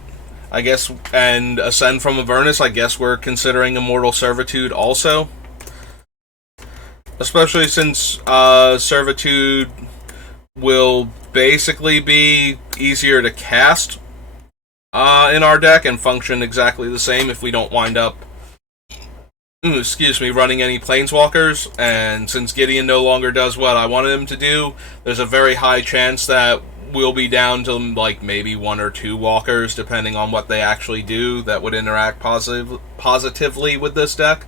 I guess, and Ascend from Avernus, I guess we're considering Immortal Servitude also. Especially since Servitude will basically be easier to cast in our deck and function exactly the same if we don't wind up running any Planeswalkers, and since Gideon no longer does what I wanted him to do, there's a very high chance that we'll be down to like maybe 1 or 2 walkers, depending on what they actually do, that would interact positively with this deck.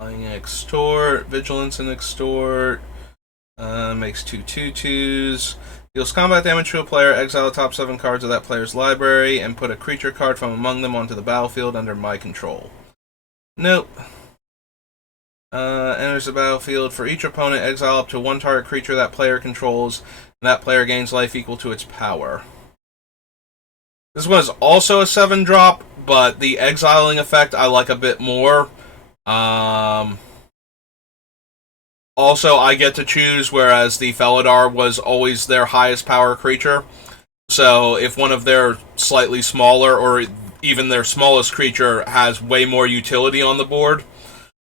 Extort, Vigilance and Extort, makes 2 2/2s. Deals combat damage to a player, exile the top 7 cards of that player's library, and put a creature card from among them onto the battlefield under my control. Nope. Enters the battlefield. For each opponent, exile up to 1 target creature that player controls, and that player gains life equal to its power. This one is also a 7-drop, but the exiling effect I like a bit more. Also, I get to choose, whereas the Felidar was always their highest power creature. So if one of their slightly smaller, or even their smallest creature, has way more utility on the board,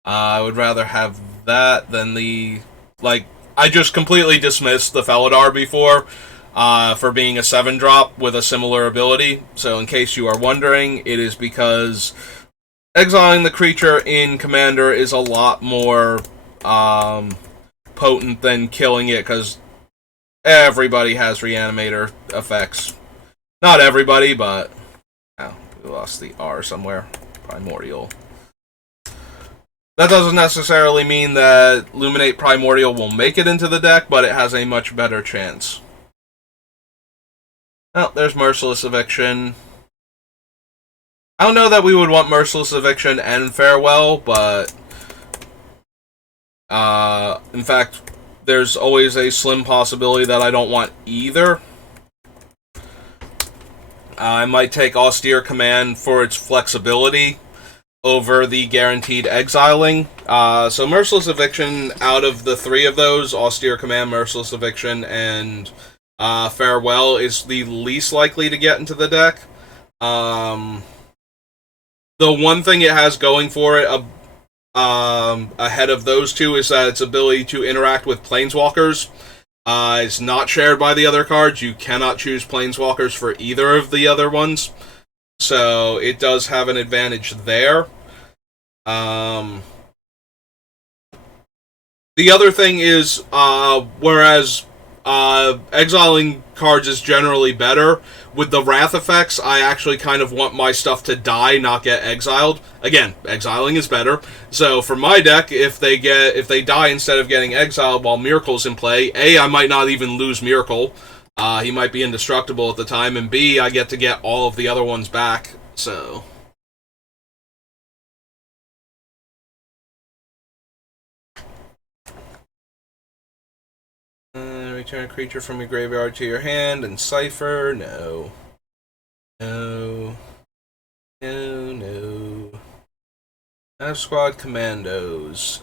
I would rather have that than the... Like, I just completely dismissed the Felidar before for being a 7-drop with a similar ability. So in case you are wondering, it is because exiling the creature in Commander is a lot more... potent than killing it, because everybody has reanimator effects. Not everybody, but... Oh, we lost the R somewhere. Primordial. That doesn't necessarily mean that Luminate Primordial will make it into the deck, but it has a much better chance. Oh, there's Merciless Eviction. I don't know that we would want Merciless Eviction and Farewell, but... in fact, there's always a slim possibility that I don't want either. I might take Austere Command for its flexibility over the guaranteed exiling. So Merciless Eviction, out of the 3 of those, Austere Command, Merciless Eviction, and Farewell, is the least likely to get into the deck. The one thing it has going for it, ahead of those two is that its ability to interact with planeswalkers is not shared by the other cards. You cannot choose planeswalkers for either of the other ones. So it does have an advantage there. The other thing is, whereas exiling cards is generally better, with the Wrath effects, I actually kind of want my stuff to die, not get exiled. Again, exiling is better. So for my deck, if they die instead of getting exiled while Myrkul's in play, A, I might not even lose Myrkul. He might be indestructible at the time, and B, I get to get all of the other ones back. So return a creature from your graveyard to your hand and cipher. No. No. No, no. Nav Squad Commandos.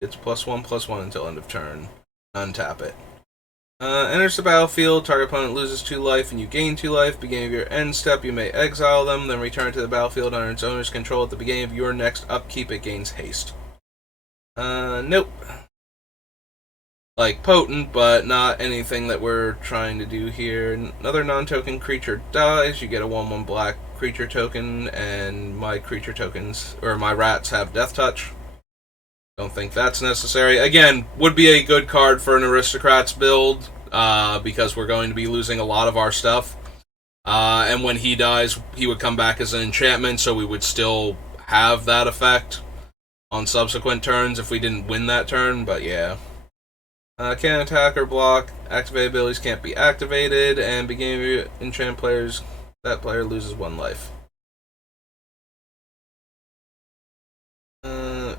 It's +1/+1 until end of turn. Untap it. Enters the battlefield, target opponent loses 2 life and you gain 2 life. Beginning of your end step, you may exile them, then return to the battlefield under its owner's control. At the beginning of your next upkeep, it gains haste. Nope. Like, potent, but not anything that we're trying to do here. Another non-token creature dies, you get a 1/1 black creature token, and my creature tokens, or my rats, have Death Touch. Don't think that's necessary. Again, would be a good card for an Aristocrats build, because we're going to be losing a lot of our stuff. And when he dies, he would come back as an enchantment, so we would still have that effect on subsequent turns if we didn't win that turn, but yeah. Can't attack or block, activated abilities can't be activated, and beginning of your enchant players, that player loses 1 life.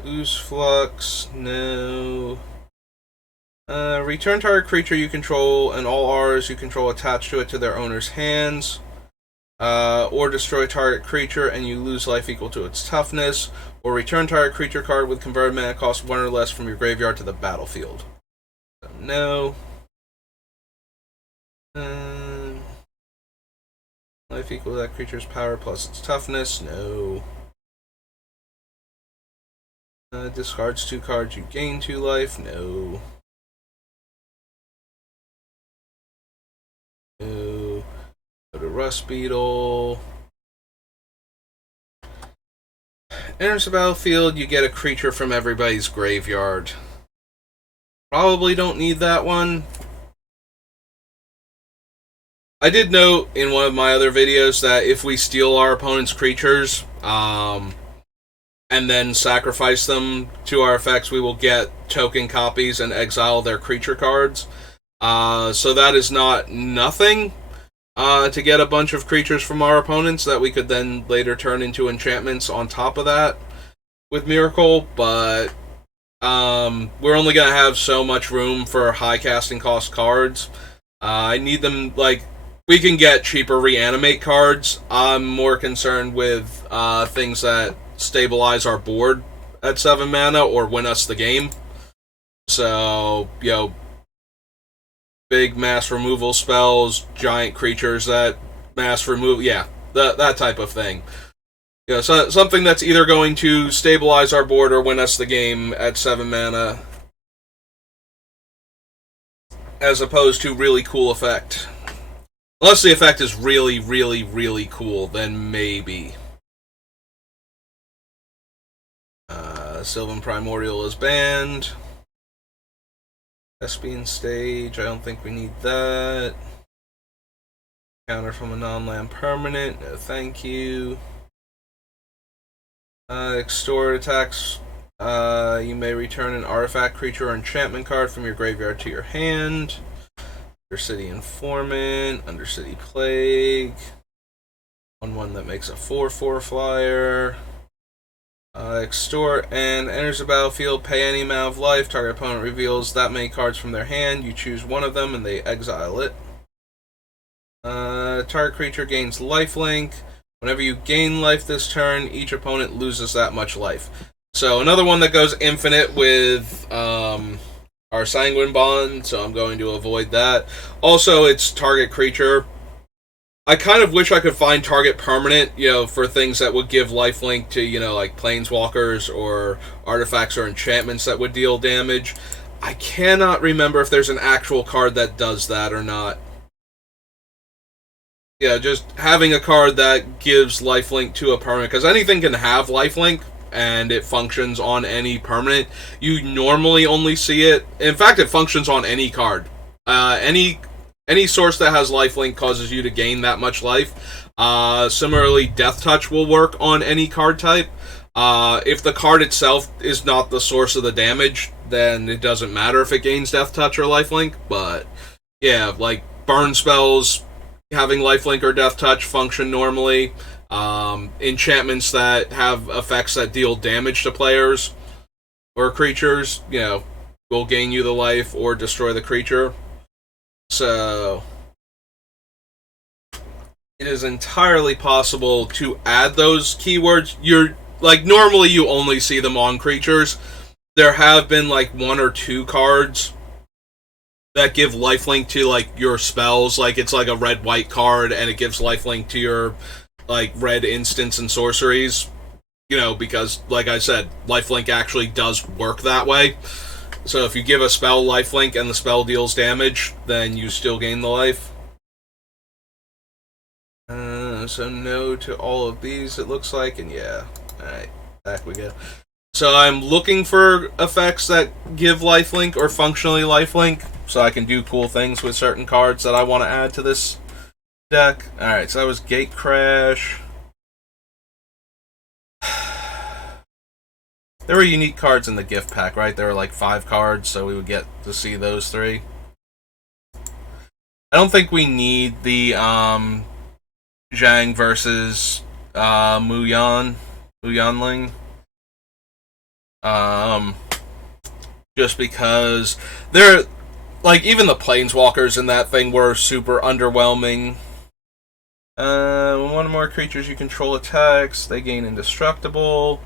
Ooze Flux, no. Return target creature you control and all R's you control attached to it to their owner's hands. Or destroy target creature and you lose life equal to its toughness. Or return target creature card with converted mana cost 1 or less from your graveyard to the battlefield. No. Life equal to that creature's power plus its toughness. No. Discards 2 cards, you gain 2 life. No. No. Go to Rust Beetle. Enters the battlefield, you get a creature from everybody's graveyard. Probably don't need that one. I did note in one of my other videos that if we steal our opponent's creatures, and then sacrifice them to our effects, we will get token copies and exile their creature cards. So that is not nothing, to get a bunch of creatures from our opponents that we could then later turn into enchantments on top of that with Myrkul, but we're only going to have so much room for high casting cost cards. I need them, like, we can get cheaper reanimate cards. I'm more concerned with things that stabilize our board at 7 mana or win us the game. So, you know, big mass removal spells, giant creatures that mass remove, yeah, that type of thing. You know, so something that's either going to stabilize our board or win us the game at 7 mana, as opposed to really cool effect. Unless the effect is really, really, really cool, then maybe. Sylvan Primordial is banned. Thespian Stage, I don't think we need that. Counter from a non-land permanent, no thank you. Extort attacks, you may return an artifact, creature, or enchantment card from your graveyard to your hand. Undercity Informant, Undercity Plague. 1/1 that makes a 4/4 flyer. Extort and enters the battlefield, pay any amount of life, target opponent reveals that many cards from their hand, you choose one of them and they exile it. Target creature gains lifelink. Whenever you gain life this turn, each opponent loses that much life. So another one that goes infinite with our Sanguine Bond, so I'm going to avoid that. Also, it's target creature. I kind of wish I could find target permanent, for things that would give lifelink to, like planeswalkers or artifacts or enchantments that would deal damage. I cannot remember if there's an actual card that does that or not. Yeah, just having a card that gives lifelink to a permanent, because anything can have lifelink, and it functions on any permanent. You normally only see it. In fact, it functions on any card. Any source that has lifelink causes you to gain that much life. Similarly, Death Touch will work on any card type. If the card itself is not the source of the damage, then it doesn't matter if it gains Death Touch or lifelink. But yeah, like burn spells having lifelink or Death Touch function normally. Enchantments that have effects that deal damage to players or creatures, will gain you the life or destroy the creature. So it is entirely possible to add those keywords. Normally you only see them on creatures. There have been like 1 or 2 cards that give lifelink to like your spells. Like it's like a red-white card and it gives lifelink to your like red instants and sorceries. Because like I said, lifelink actually does work that way. So if you give a spell lifelink and the spell deals damage, then you still gain the life. So no to all of these, it looks like, and yeah. Alright, back we go. So I'm looking for effects that give lifelink or functionally lifelink, so I can do cool things with certain cards that I want to add to this deck. Alright, so that was Gatecrash. There were unique cards in the gift pack, right? There were like 5 cards, so we would get to see those 3. I don't think we need the Zhang versus Muyanling. Just because they're like, even the planeswalkers in that thing were super underwhelming. When one or more creatures you control attacks, they gain indestructible.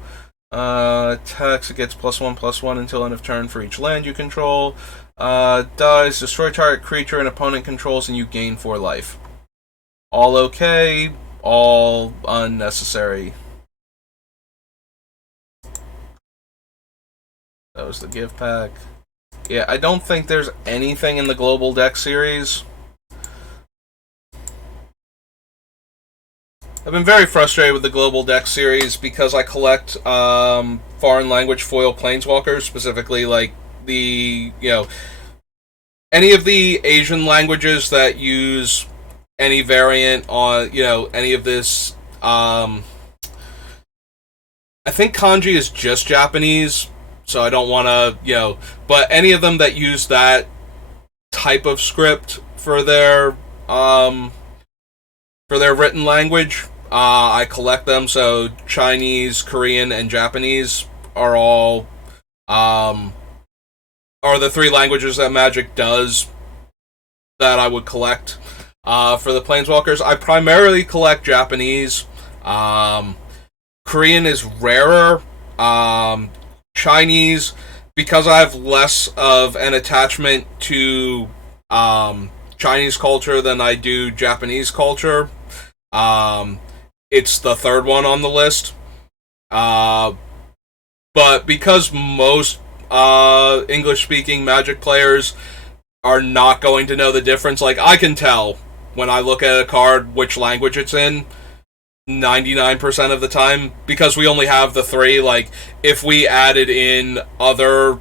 Attacks, it gets +1/+1 until end of turn for each land you control. Dies, destroy target creature an opponent controls, and you gain 4 life. All okay, all unnecessary. That was the gift pack. Yeah, I don't think there's anything in the global deck series. I've been very frustrated with the global deck series because I collect foreign language foil planeswalkers, specifically like the, any of the Asian languages that use any variant on, any of this. I think kanji is just Japanese, so I don't want to, but any of them that use that type of script for their written language, I collect them. So Chinese, Korean, and Japanese are all are the 3 languages that Magic does that I would collect. For the Planeswalkers, I primarily collect Japanese. Korean is rarer. Chinese, because I have less of an attachment to Chinese culture than I do Japanese culture. It's the 3rd one on the list. But because most English-speaking Magic players are not going to know the difference, like, I can tell when I look at a card which language it's in 99% of the time, because we only have the 3. Like, if we added in other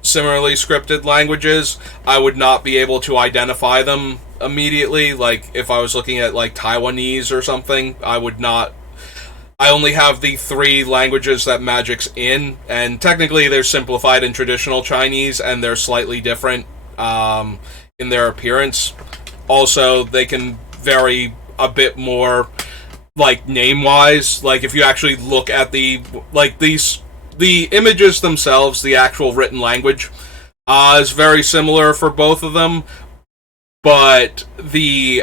similarly scripted languages, I would not be able to identify them immediately. Like, if I was looking at like Taiwanese or something, I would not. I only have the 3 languages that Magic's in, and technically they're simplified in traditional Chinese, and they're slightly different in their appearance. Also, they can vary a bit more, like, name-wise. Like, if you actually look at the images themselves, the actual written language is very similar for both of them, but the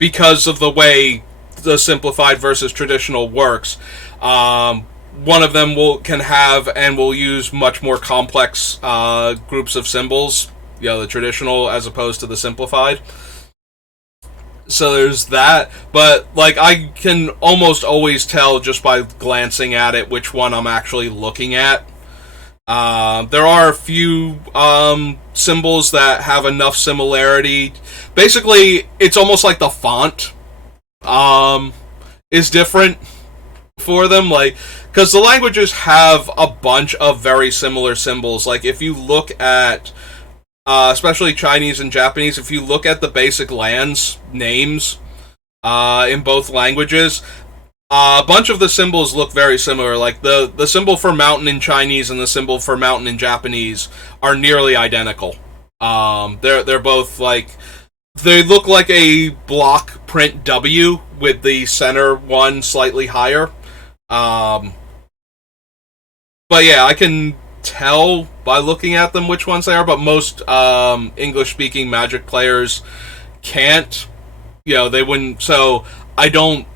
because of the way the simplified versus traditional works, one of them can have and will use much more complex groups of symbols, the traditional as opposed to the simplified. So there's that, but like I can almost always tell just by glancing at it which one I'm actually looking at. There are a few symbols that have enough similarity. Basically, it's almost like the font is different for them, like because the languages have a bunch of very similar symbols. Like if you look at especially Chinese and Japanese, if you look at the basic lands names in both languages, a bunch of the symbols look very similar. Like the symbol for mountain in Chinese and the symbol for mountain in Japanese are nearly identical. They're both like they look like a block print W with the center one slightly higher. Um, but yeah, I can tell by looking at them which ones they are. But most English-speaking Magic players can't. They wouldn't. So I don't.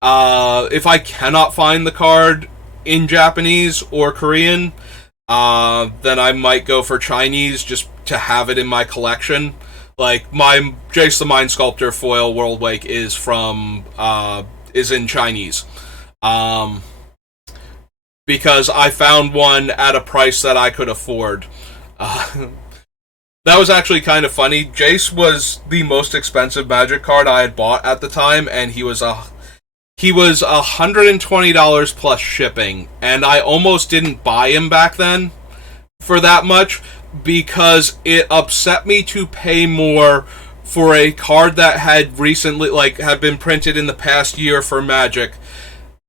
If I cannot find the card in Japanese or Korean, then I might go for Chinese just to have it in my collection. Like my Jace the Mind Sculptor foil World Wake is in Chinese, because I found one at a price that I could afford. That was actually kind of funny. Jace was the most expensive Magic card I had bought at the time, and he was $120 plus shipping, and I almost didn't buy him back then for that much because it upset me to pay more for a card that had recently, had been printed in the past year for Magic.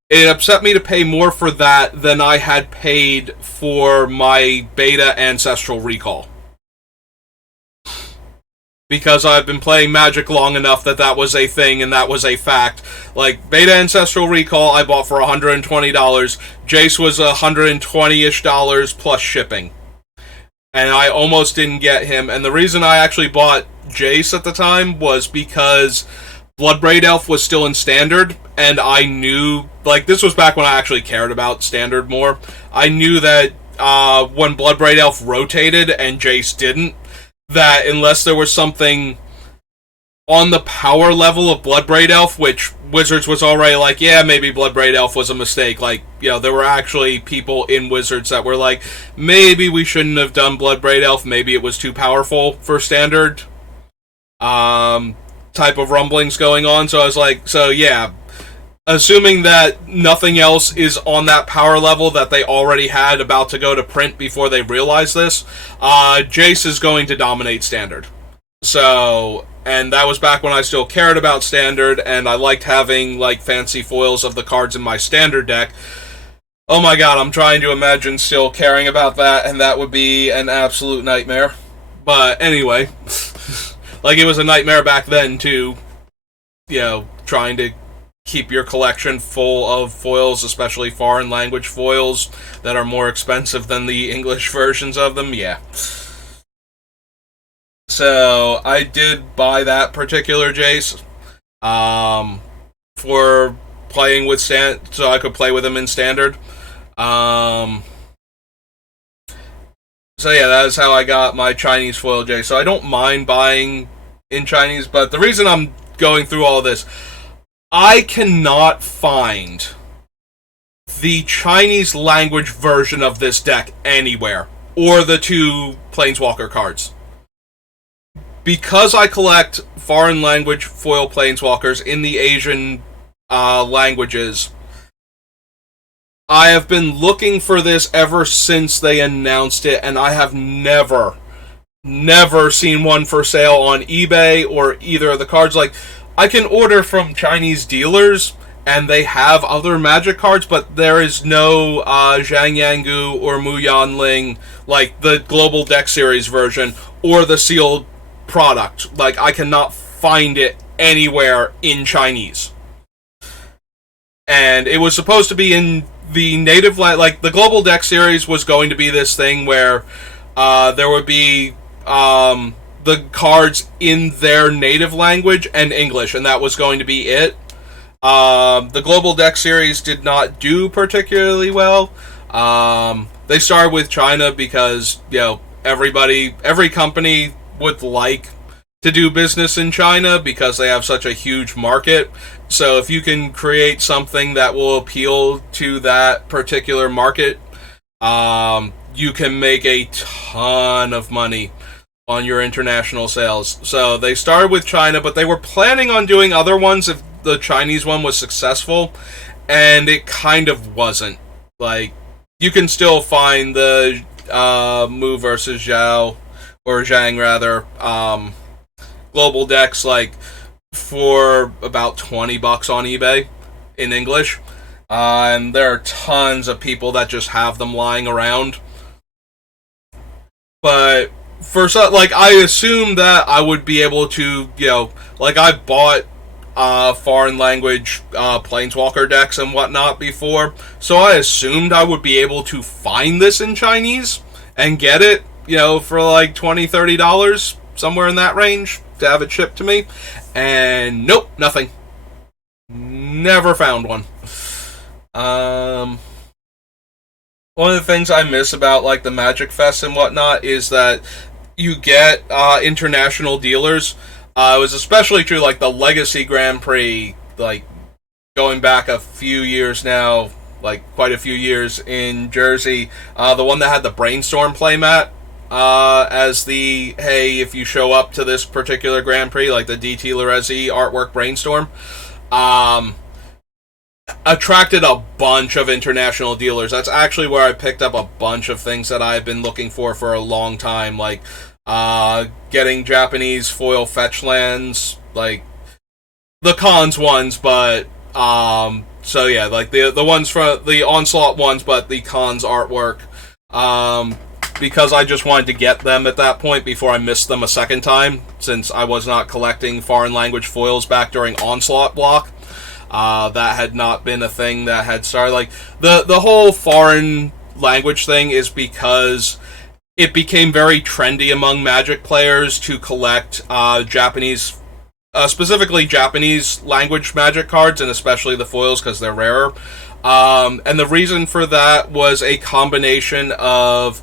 It upset me to pay more for that than I had paid for my Beta Ancestral Recall. Because I've been playing Magic long enough that was a thing and that was a fact. Like, Beta Ancestral Recall I bought for $120. Jace was $120-ish plus shipping. And I almost didn't get him. And the reason I actually bought Jace at the time was because Bloodbraid Elf was still in Standard, and I knew, this was back when I actually cared about Standard more. I knew that when Bloodbraid Elf rotated and Jace didn't, that unless there was something on the power level of Bloodbraid Elf, which Wizards was already like, yeah, maybe Bloodbraid Elf was a mistake. There were actually people in Wizards that were like, maybe we shouldn't have done Bloodbraid Elf, maybe it was too powerful for Standard. Type of rumblings going on, so I was like, so yeah, assuming that nothing else is on that power level that they already had about to go to print before they realized this, Jace is going to dominate Standard. So, and that was back when I still cared about Standard, and I liked having, fancy foils of the cards in my Standard deck. Oh my god, I'm trying to imagine still caring about that, and that would be an absolute nightmare. But anyway, it was a nightmare back then, too, trying to keep your collection full of foils, especially foreign language foils that are more expensive than the English versions of them. Yeah. So I did buy that particular Jace for playing with so I could play with him in Standard. So yeah, that is how I got my Chinese foil Jace. So I don't mind buying in Chinese, but the reason I'm going through all this, I cannot find the Chinese language version of this deck anywhere, or the two Planeswalker cards. Because I collect foreign language foil Planeswalkers in the Asian languages, I have been looking for this ever since they announced it, and I have never seen one for sale on eBay or either of the cards. I can order from Chinese dealers, and they have other Magic cards, but there is no Zhang Yangu or Mu Yanling, the Global Deck Series version, or the sealed product. I cannot find it anywhere in Chinese. And it was supposed to be in the native, the Global Deck Series was going to be this thing where there would be the cards in their native language and English, and that was going to be it. The Global Deck Series did not do particularly well. They started with China because, every company would like to do business in China because they have such a huge market. So if you can create something that will appeal to that particular market, you can make a ton of money on your international sales. So they started with China, but they were planning on doing other ones if the Chinese one was successful, and it kind of wasn't. Like, you can still find the Mu versus Zhao, or Zhang rather, global decks like for about $20 on eBay in English, and there are tons of people that just have them lying around. But for like, I assumed that I would be able to, like, I've bought foreign language planeswalker decks and whatnot before, so I assumed I would be able to find this in Chinese and get it, for like $20-$30, somewhere in that range, to have it shipped to me. And nope, nothing. Never found one. One of the things I miss about like the Magic Fest and whatnot is that you get international dealers. It was especially true like the Legacy Grand Prix, like going back a few years now, like quite a few years in Jersey. The one that had the Brainstorm playmat as the, hey, if you show up to this particular Grand Prix, like the DT Lorezi artwork Brainstorm, attracted a bunch of international dealers. That's actually where I picked up a bunch of things that I've been looking for a long time, like getting Japanese foil fetch lands, like the cons ones, but so yeah, like the ones from the Onslaught ones, but the cons artwork, because I just wanted to get them at that point before I missed them a second time, since I was not collecting foreign language foils back during Onslaught block. That had not been a thing that had started. Like, the whole foreign language thing is because it became very trendy among Magic players to collect Japanese, specifically Japanese language Magic cards, and especially the foils because they're rarer. And the reason for that was a combination of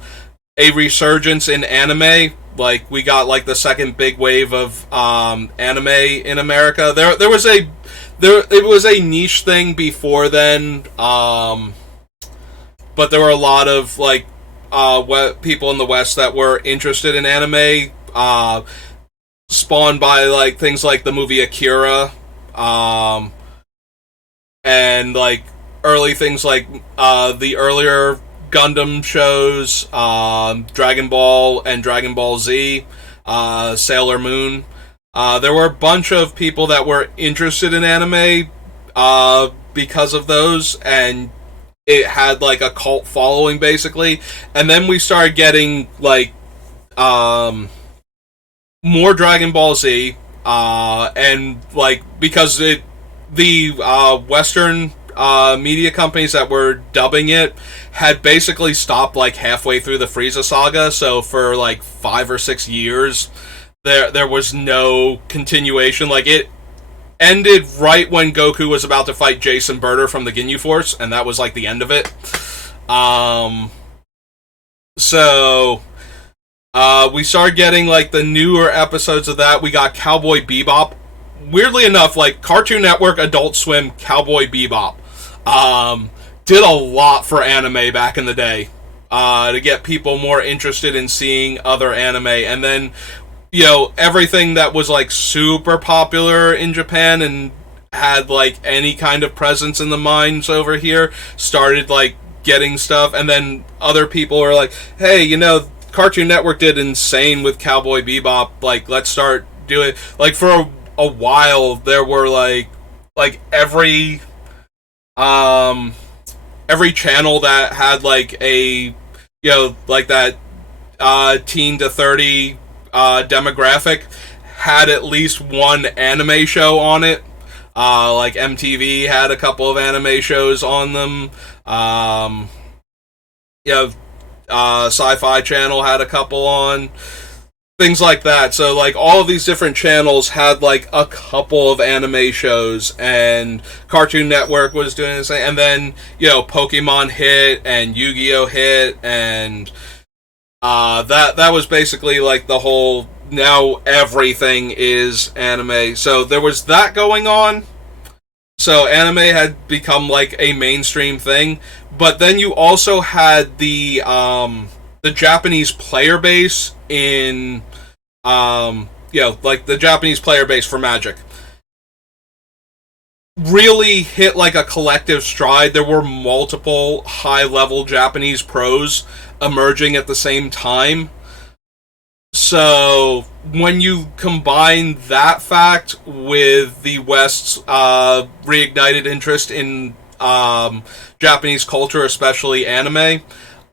a resurgence in anime. Like, we got like the second big wave of anime in America. It was a niche thing before then, but there were a lot of like people in the West that were interested in anime, spawned by like things like the movie Akira, and like early things like the earlier Gundam shows, Dragon Ball and Dragon Ball Z, Sailor Moon. There were a bunch of people that were interested in anime because of those, and it had like a cult following basically. And then we started getting like more Dragon Ball Z, and like because the Western media companies that were dubbing it had basically stopped like halfway through the Frieza saga, so for like 5 or 6 years there was no continuation. Like, it ended right when Goku was about to fight Jason Birder from the Ginyu Force, and that was like the end of it. So we started getting like the newer episodes of that. We got Cowboy Bebop. Weirdly enough, like Cartoon Network, Adult Swim, Cowboy Bebop did a lot for anime back in the day, to get people more interested in seeing other anime. And then, everything that was like super popular in Japan and had like any kind of presence in the minds over here started like getting stuff. And then other people were like, hey, Cartoon Network did insane with Cowboy Bebop, like let's start doing, like, for a while there were like every channel that had like a like that teen to 30 demographic had at least one anime show on it. Like MTV had a couple of anime shows on them. Sci-Fi Channel had a couple on. Things like that. So like all of these different channels had like a couple of anime shows, and Cartoon Network was doing the same. And then Pokemon hit and Yu-Gi-Oh hit, and that was basically like the whole now everything is anime. So there was that going on. So anime had become like a mainstream thing, but then you also had the Japanese player base in like the Japanese player base for Magic really hit like a collective stride. There were multiple high level Japanese pros emerging at the same time. So when you combine that fact with the West's reignited interest in Japanese culture, especially anime,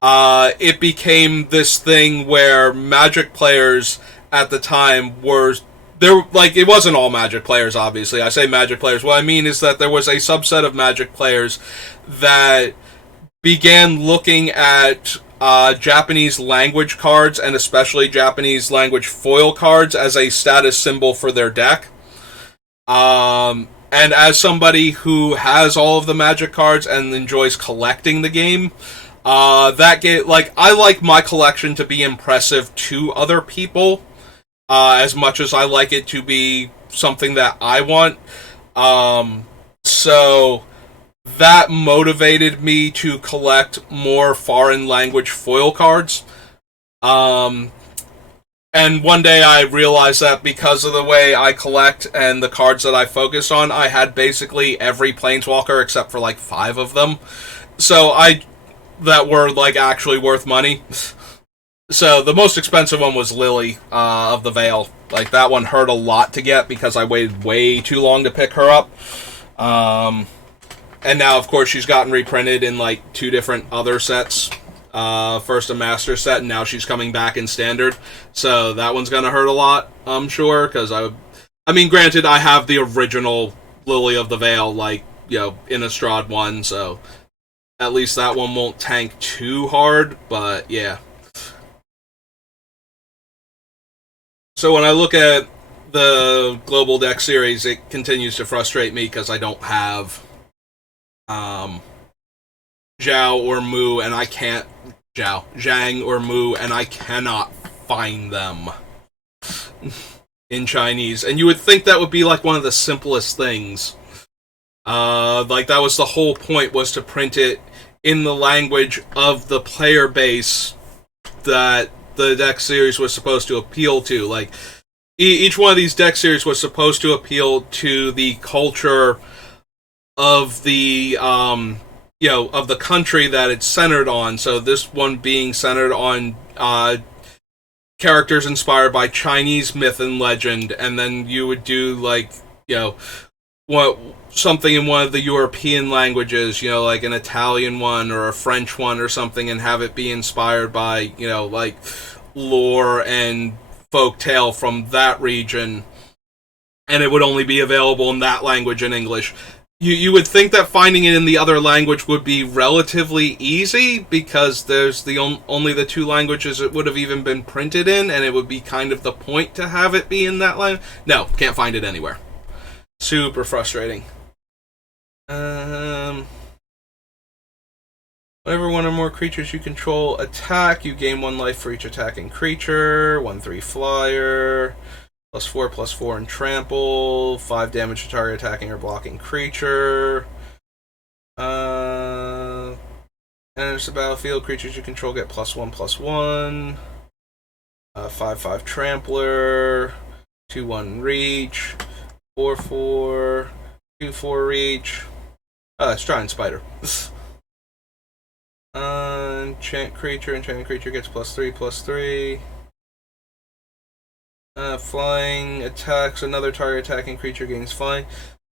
it became this thing where Magic players at the time were there. Like, it wasn't all Magic players, obviously. I say Magic players. What I mean is that there was a subset of Magic players that began looking at Japanese language cards, and especially Japanese language foil cards, as a status symbol for their deck. And as somebody who has all of the Magic cards and enjoys collecting the game, that game, like, I like my collection to be impressive to other people, as much as I like it to be something that I want. So that motivated me to collect more foreign language foil cards. And one day I realized that because of the way I collect and the cards that I focus on, I had basically every Planeswalker except for like 5 of them. So that were like actually worth money. So the most expensive one was Lily of the Veil. Like, that one hurt a lot to get because I waited way too long to pick her up. And now, of course, she's gotten reprinted in like 2 different other sets. First a master set, and now she's coming back in standard. So that one's gonna hurt a lot, I'm sure, because I mean, granted, I have the original Lily of the Veil, like, in a Strahd one, so at least that one won't tank too hard, but yeah. So when I look at the Global Deck Series, it continues to frustrate me because I don't have Zhao or Mu, and I can't Zhang or Mu, and I cannot find them in Chinese. And you would think that would be like one of the simplest things. Like, that was the whole point, was to print it in the language of the player base that the deck series was supposed to appeal to. Like, each one of these deck series was supposed to appeal to the culture of the of the country that it's centered on. So this one being centered on characters inspired by Chinese myth and legend, and then you would do like something in one of the European languages, like an Italian one or a French one or something, and have it be inspired by like lore and folktale from that region, and it would only be available in that language in English. You would think that finding it in the other language would be relatively easy, because there's only the 2 languages it would have even been printed in, and it would be kind of the point to have it be in that language. No, can't find it anywhere. Super frustrating. Whenever one or more creatures you control attack, you gain 1 life for each attacking creature. 1/3 flyer. +4/+4 in trample, 5 damage to target attacking or blocking creature. Enters the battlefield, creatures you control get +1/+1. 5/5 trampler, 2/1 reach, 4/4, 2/4 reach. It's Giant Spider. Enchanted creature gets +3/+3. Flying attacks, another target attacking creature gains flying.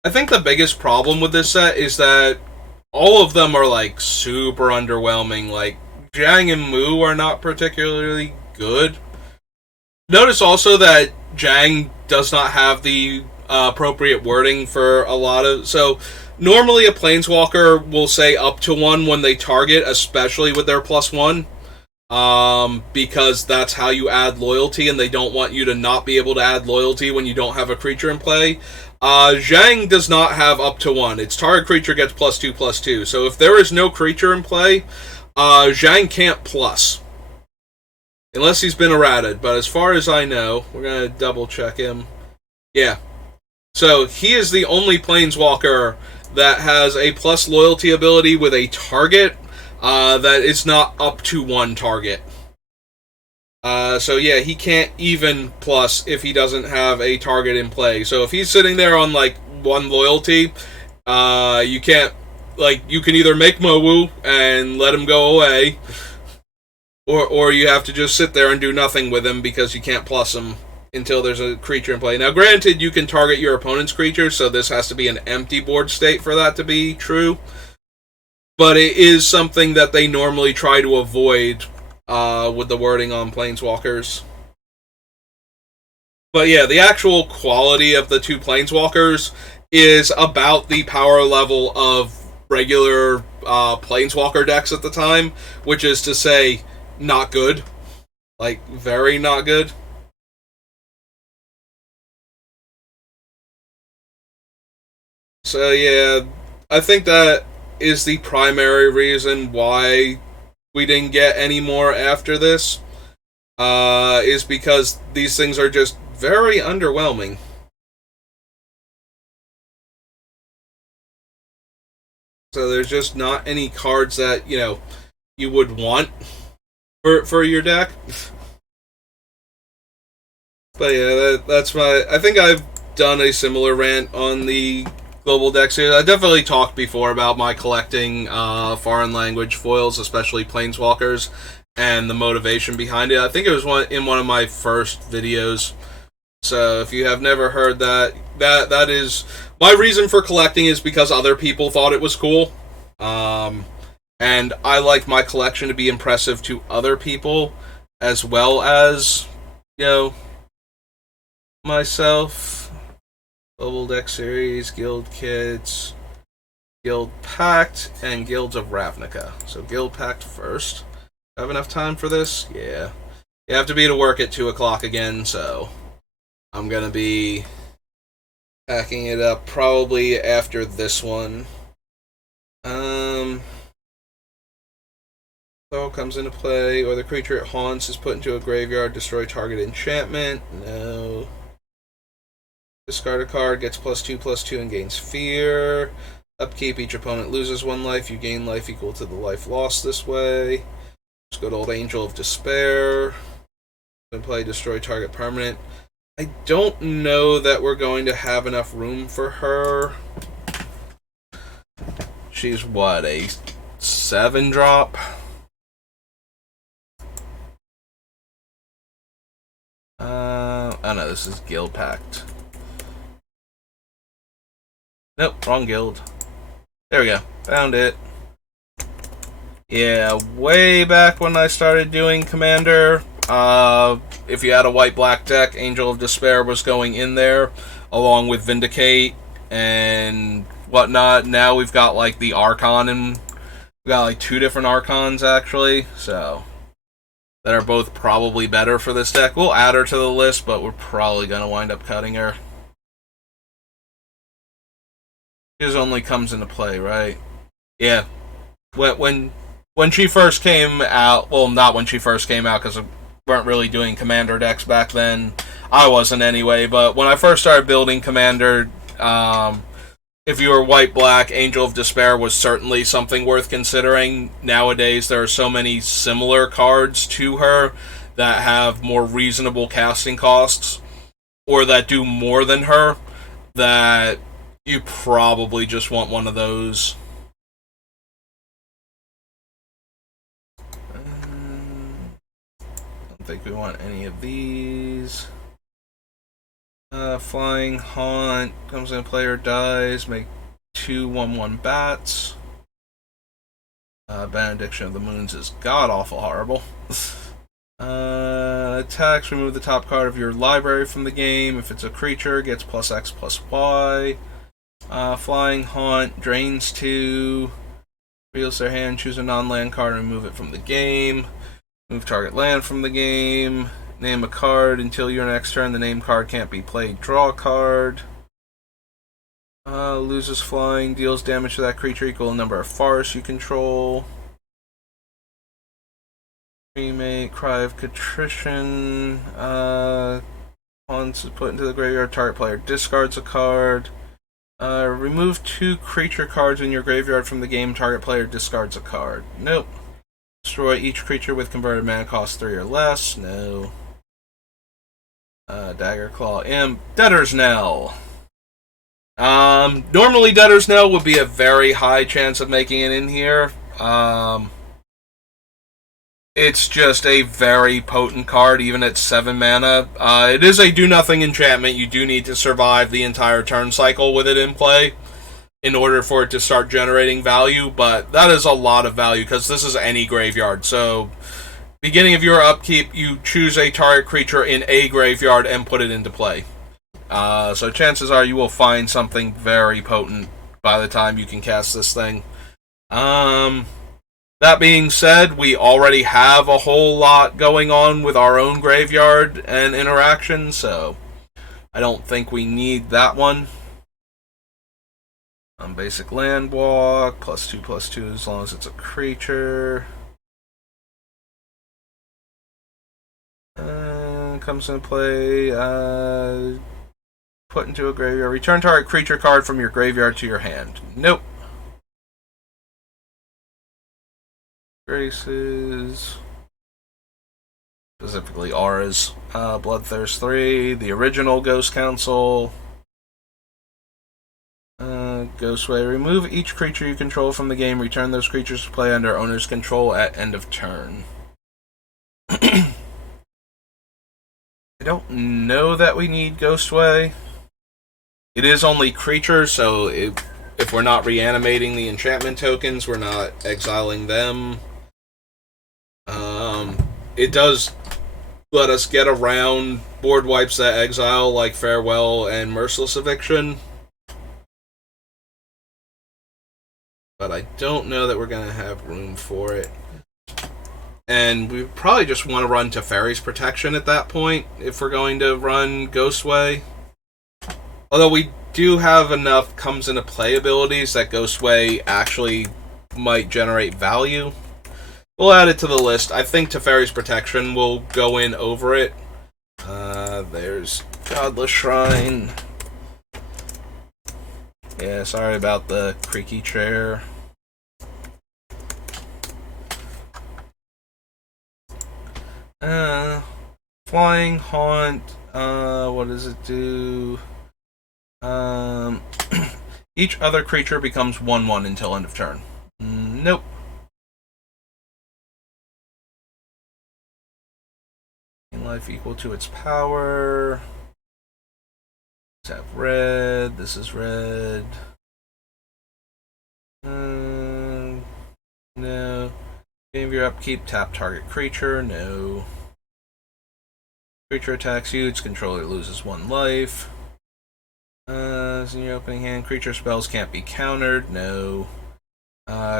I think the biggest problem with this set is that all of them are like super underwhelming. Like, Zhang and Mu are not particularly good. Notice also that Zhang does not have the appropriate wording for a lot of... So, normally a Planeswalker will say up to 1 when they target, especially with their +1. Because that's how you add loyalty, and they don't want you to not be able to add loyalty when you don't have a creature in play. Zhang does not have up to 1. Its target creature gets +2/+2. So if there is no creature in play, Zhang can't plus. Unless he's been errated, but as far as I know, we're going to double check him. Yeah. So he is the only planeswalker that has a plus loyalty ability with a target that is not up to one target. So yeah, he can't even plus if he doesn't have a target in play. So if he's sitting there on like one loyalty, you can't, like, you can either make Mowu and let him go away, or you have to just sit there and do nothing with him because you can't plus him until there's a creature in play. Now, granted, you can target your opponent's creature, so this has to be an empty board state for that to be true. But it is something that they normally try to avoid with the wording on Planeswalkers. But yeah, the actual quality of the two Planeswalkers is about the power level of regular Planeswalker decks at the time, which is to say, not good. Like, very not good. So yeah, I think that is the primary reason why we didn't get any more after this. Is because these things are just very underwhelming. So there's just not any cards that, you know, you would want for your deck. But yeah, that's my. I think I've done a similar rant on the global deck series. I definitely talked before about my collecting foreign language foils, especially planeswalkers, and the motivation behind it. I think it was in one of my first videos. So if you have never heard that, that is my reason for collecting, is because other people thought it was cool. And I like my collection to be impressive to other people as well as, you know, myself. Global Deck Series, Guild Kits, Guild Pact, and Guilds of Ravnica. So Guild Pact first. Have enough time for this? Yeah. You have to be to work at 2 o'clock again, so I'm going to be packing it up probably after this one. All comes into play, or the creature it haunts is put into a graveyard, destroy target enchantment. No. Discard a card, gets +2/+2 and gains fear. Upkeep, each opponent loses 1 life, you gain life equal to the life lost this way. Let's go to Old Angel of Despair. Then play destroy target permanent. I don't know that we're going to have enough room for her. She's what, a 7-drop? Oh no, this is Guild Pact. Nope, wrong guild. There we go. Found it. Yeah, way back when I started doing Commander, if you had a white-black deck, Angel of Despair was going in there, along with Vindicate and whatnot. Now we've got, like, the Archon, and we've got, like, 2 different Archons, actually, so that are both probably better for this deck. We'll add her to the list, but we're probably going to wind up cutting her. His only comes into play, right? Yeah. When she first came out, well, not when she first came out, because we weren't really doing Commander decks back then. I wasn't anyway, but when I first started building Commander, if you were white-black, Angel of Despair was certainly something worth considering. Nowadays, there are so many similar cards to her that have more reasonable casting costs, or that do more than her, that you probably just want one of those. Don't think we want any of these. Flying Haunt comes in, player dies, make 2 1/1 bats. Benediction of the Moons is god awful horrible. Attacks, remove the top card of your library from the game. If it's a creature, gets +X/+Y. Flying Haunt drains 2, reveals their hand, choose a non-land card and remove it from the game. Move target land from the game. Name a card until your next turn. The name card can't be played. Draw a card. Loses flying, deals damage to that creature equal to the number of forests you control. Cremate, Cry of Contrition. Once put into the graveyard, target player discards a card. Remove 2 creature cards in your graveyard from the game, target player discards a card. Nope. Destroy each creature with converted mana cost 3 or less. No. Dagger, Claw, Imp. Debtor's Knell. Normally Debtor's Knell would be a very high chance of making it in here. It's just a very potent card, even at 7 mana. It is a do-nothing enchantment. You do need to survive the entire turn cycle with it in play in order for it to start generating value, but that is a lot of value because this is any graveyard. So, beginning of your upkeep, you choose a target creature in a graveyard and put it into play. So chances are you will find something very potent by the time you can cast this thing. That being said, we already have a whole lot going on with our own graveyard and interaction, so I don't think we need that one. Basic land walk, +2/+2 as long as it's a creature. Comes into play, put into a graveyard. Return target creature card from your graveyard to your hand. Nope. Graces. Specifically auras. Bloodthirst 3, the original Ghost Council. Ghostway. Remove each creature you control from the game. Return those creatures to play under owner's control at end of turn. I don't know that we need Ghostway. It is only creatures, so if we're not reanimating the enchantment tokens, we're not exiling them. It does let us get around board wipes that exile, like Farewell and Merciless Eviction. But I don't know that we're going to have room for it. And we probably just want to run Teferi's Protection at that point, if we're going to run Ghostway. Although we do have enough comes into play abilities that Ghostway actually might generate value. We'll add it to the list. I think Teferi's Protection will go in over it. There's Godless Shrine. Yeah, sorry about the creaky chair. Flying Haunt. What does it do? Each other creature becomes 1/1 until end of turn. Nope. Life equal to its power. Let's have red. This is red. No. Game of your upkeep, tap target creature. No. Creature attacks you, its controller loses 1 life. It's in your opening hand. Creature spells can't be countered. No.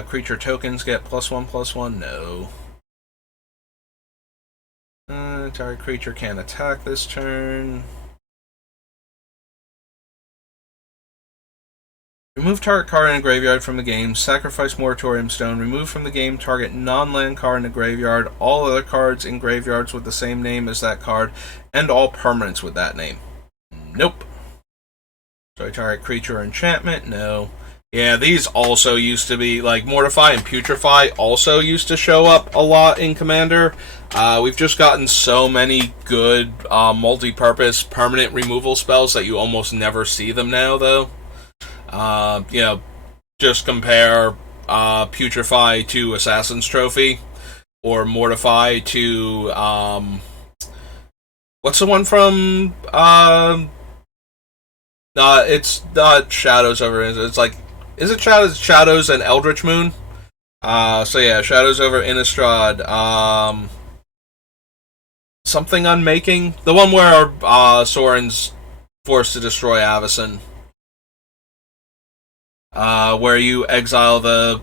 Creature tokens get +1/+1. No. Target creature can't attack this turn. Remove target card in a graveyard from the game. Sacrifice Moratorium Stone. Remove from the game target non-land card in a graveyard. All other cards in graveyards with the same name as that card. And all permanents with that name. Nope. Sorry, target creature or enchantment. No. Yeah, these also used to be, like, Mortify and Putrefy also used to show up a lot in Commander. We've just gotten so many good multi-purpose permanent removal spells that you almost never see them now, though. Just compare Putrefy to Assassin's Trophy, or Mortify to, what's the one from, it's not Shadows over, it's like, is it Shadows and Eldritch Moon? Shadows over Innistrad, something Unmaking, the one where Soren's forced to destroy Avacyn. Where you exile the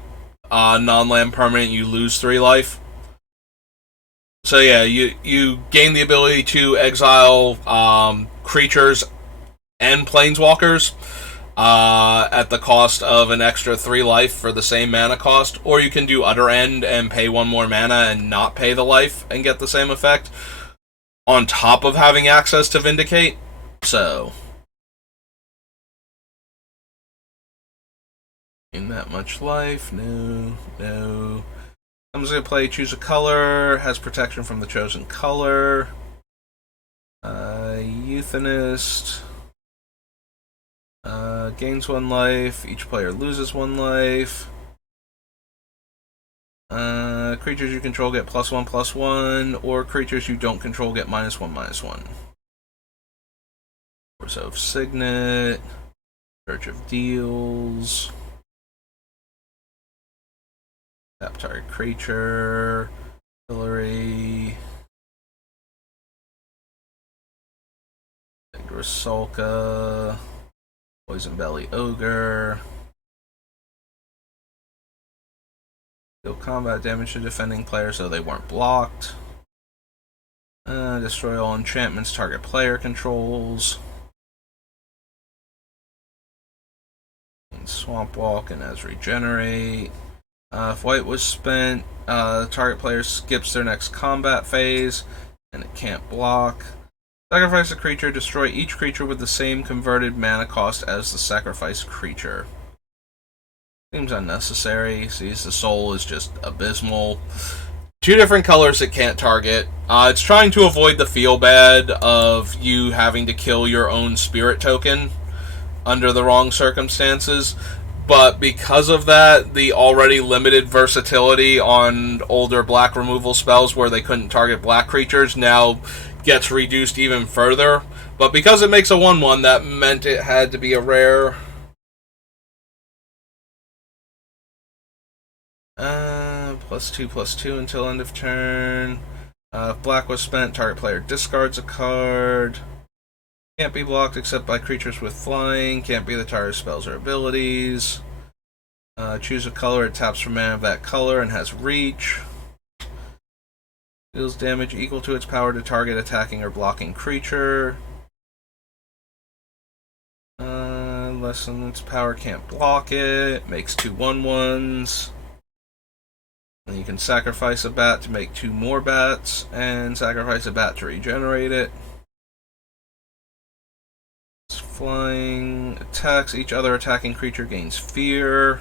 non-land permanent, you lose 3 life. So yeah, you gain the ability to exile creatures and planeswalkers. at the cost of an extra 3 life for the same mana cost, or you can do Utter End and pay 1 more mana and not pay the life and get the same effect, on top of having access to Vindicate. So, in that much life, no. I'm just going to play Choose a Color, has protection from the chosen color. Euthanist. Gains 1 life. Each player loses 1 life. Creatures you control get +1/+1, or creatures you don't control get -1/-1. Torso of Signet. Church of Deals. Tap target creature. Hillary. Grisolka. Poison Belly Ogre. Deal combat damage to defending players so they weren't blocked. Destroy all enchantments target player controls. And Swamp Walk and as Regenerate. If white was spent, the target player skips their next combat phase, and it can't block. Sacrifice a creature, destroy each creature with the same converted mana cost as the sacrificed creature. Seems unnecessary. Seize the Soul is just abysmal. 2 different colors it can't target. It's trying to avoid the feel bad of you having to kill your own spirit token under the wrong circumstances. But because of that, the already limited versatility on older black removal spells where they couldn't target black creatures now gets reduced even further. But because it makes a 1/1, that meant it had to be a rare. +2/+2 until end of turn. If black was spent, target player discards a card. Can't be blocked except by creatures with flying. Can't be the target's spells or abilities. Choose a color. It taps for mana of that color and has reach. Deals damage equal to its power to target attacking or blocking creature. Less than its power, can't block it. Makes 2 1/1s. And you can sacrifice a bat to make 2 more bats, and sacrifice a bat to regenerate it. It's flying, attacks. Each other attacking creature gains fear.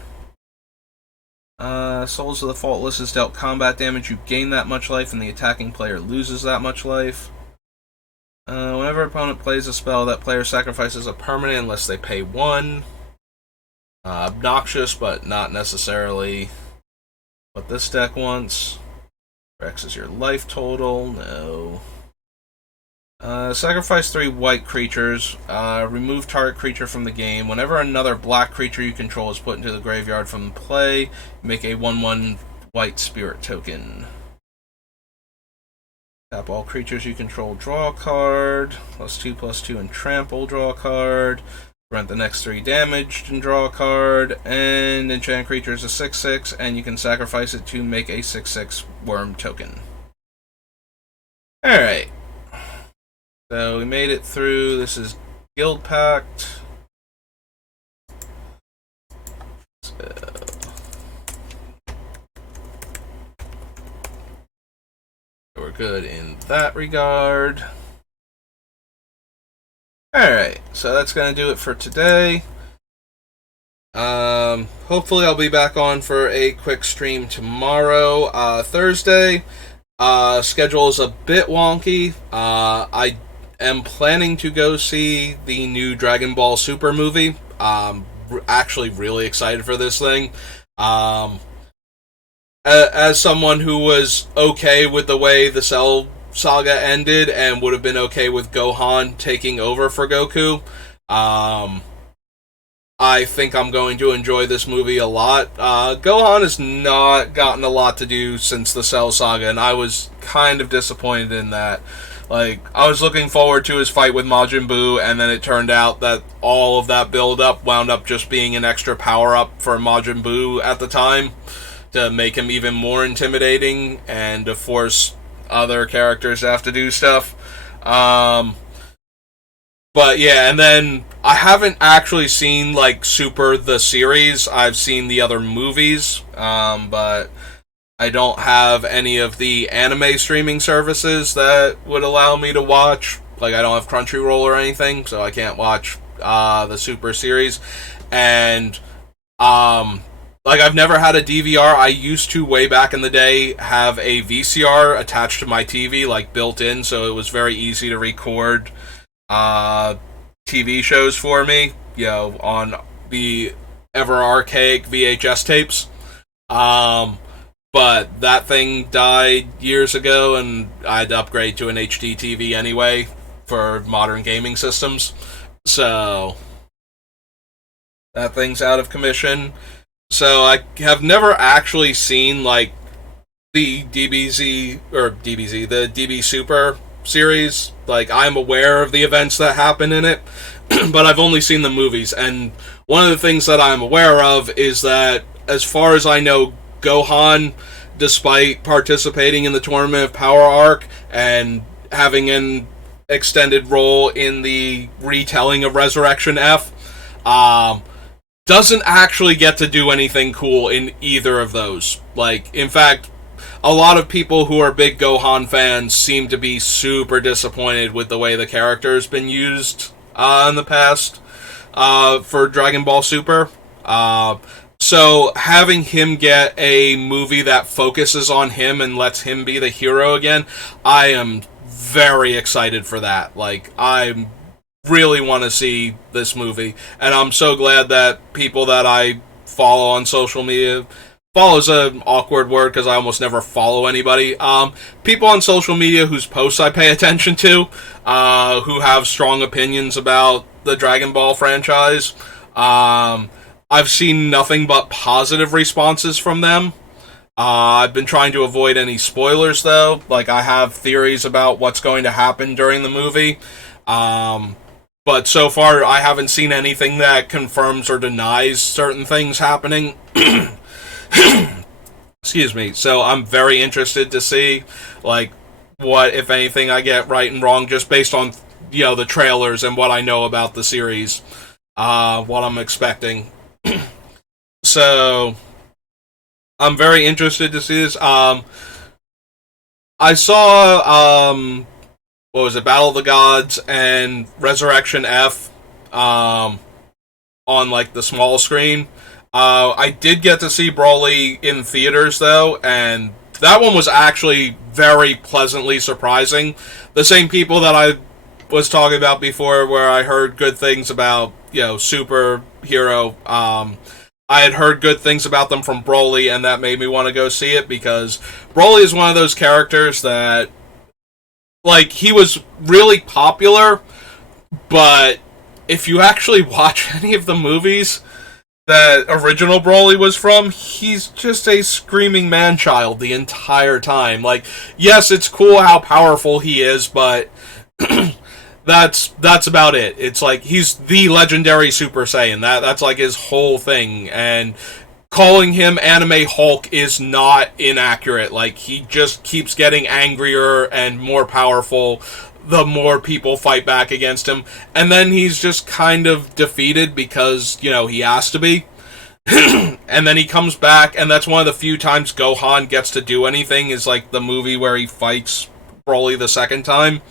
Souls of the Faultless is dealt combat damage. You gain that much life, and the attacking player loses that much life. Whenever an opponent plays a spell, that player sacrifices a permanent unless they pay 1. Obnoxious, but not necessarily what this deck wants. X is your life total. No. Sacrifice 3 white creatures. Remove target creature from the game. Whenever another black creature you control is put into the graveyard from play, make a 1/1 white spirit token. Tap all creatures you control, draw a card. +2/+2 and trample, draw a card. Prevent the next 3 damage and draw a card. And enchant creature is a 6/6, and you can sacrifice it to make a 6/6 worm token. Alright. So we made it through. This is Guild Pact. So we're good in that regard. Alright, so that's going to do it for today. Hopefully I'll be back on for a quick stream tomorrow, Thursday. Schedule is a bit wonky. I am planning to go see the new Dragon Ball Super movie. Actually really excited for this thing. As someone who was okay with the way the Cell saga ended and would have been okay with Gohan taking over for Goku, I think I'm going to enjoy this movie a lot. Gohan has not gotten a lot to do since the Cell saga, and I was kind of disappointed in that. Like, I was looking forward to his fight with Majin Buu, and then it turned out that all of that build-up wound up just being an extra power-up for Majin Buu at the time, to make him even more intimidating, and to force other characters to have to do stuff. But yeah, and then I haven't actually seen, like, Super the series. I've seen the other movies, but I don't have any of the anime streaming services that would allow me to watch. Like, I don't have Crunchyroll or anything, so I can't watch the Super series. And, like, I've never had a DVR. I used to, way back in the day, have a VCR attached to my TV, like, built in, so it was very easy to record TV shows for me, you know, on the ever archaic VHS tapes. But that thing died years ago, and I had to upgrade to an HD TV anyway for modern gaming systems. So that thing's out of commission. So I have never actually seen, like, the the DB Super series. Like, I'm aware of the events that happen in it, but I've only seen the movies. And one of the things that I'm aware of is that, as far as I know, Gohan, despite participating in the Tournament of Power arc and having an extended role in the retelling of Resurrection F, doesn't actually get to do anything cool in either of those. Like, in fact, a lot of people who are big Gohan fans seem to be super disappointed with the way the character has been used in the past for Dragon Ball Super. So having him get a movie that focuses on him and lets him be the hero again, I am very excited for that. Like, I really want to see this movie, and I'm so glad that people that I follow on social media, follow is an awkward word because I almost never follow anybody. People on social media whose posts I pay attention to, who have strong opinions about the Dragon Ball franchise. I've seen nothing but positive responses from them. I've been trying to avoid any spoilers, though. Like, I have theories about what's going to happen during the movie. But so far, I haven't seen anything that confirms or denies certain things happening. Excuse me. So I'm very interested to see, like, what, if anything, I get right and wrong, just based on, you know, the trailers and what I know about the series, what I'm expecting. So I'm very interested to see this. I saw, what was it, Battle of the Gods and Resurrection F on, like, the small screen. I did get to see Broly in theaters, though, and that one was actually very pleasantly surprising. The same people that I was talking about before, where I heard good things about, you know, Superhero, I had heard good things about them from Broly, and that made me want to go see it, because Broly is one of those characters that, like, he was really popular, but if you actually watch any of the movies that original Broly was from, he's just a screaming man-child the entire time. Like, yes, it's cool how powerful he is, but that's about it. It's like, he's the legendary Super Saiyan. That's like his whole thing, and calling him Anime Hulk is not inaccurate. Like, he just keeps getting angrier and more powerful the more people fight back against him. And then he's just kind of defeated because, you know, he has to be. And then he comes back, and that's one of the few times Gohan gets to do anything, is like the movie where he fights Broly the second time.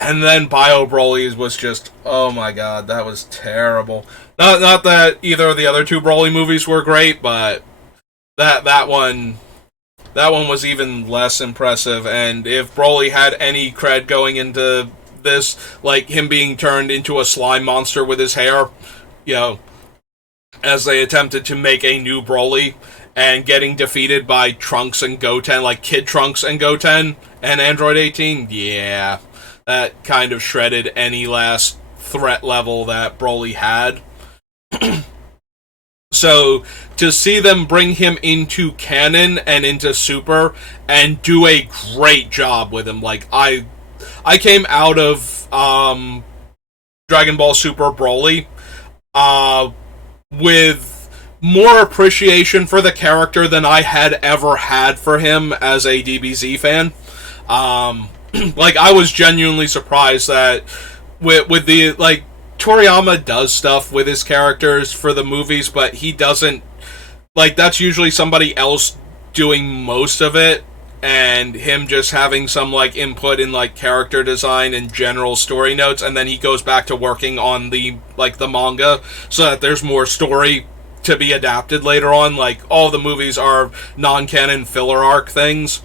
And then Bio Broly was just, oh my god, that was terrible. Not that either of the other two Broly movies were great, but that one was even less impressive. And if Broly had any cred going into this, like him being turned into a slime monster with his hair, you know, as they attempted to make a new Broly, and getting defeated by Trunks and Goten, like Kid Trunks and Goten and Android 18, yeah, that kind of shredded any last threat level that Broly had. So, to see them bring him into canon and into Super, and do a great job with him, like, I came out of Dragon Ball Super Broly with more appreciation for the character than I had ever had for him as a DBZ fan. Like, I was genuinely surprised that with the, like, Toriyama does stuff with his characters for the movies, but he doesn't, like, that's usually somebody else doing most of it, and him just having some, like, input in, like, character design and general story notes, and then he goes back to working on the, like, the manga, so that there's more story to be adapted later on. Like, all the movies are non-canon filler arc things.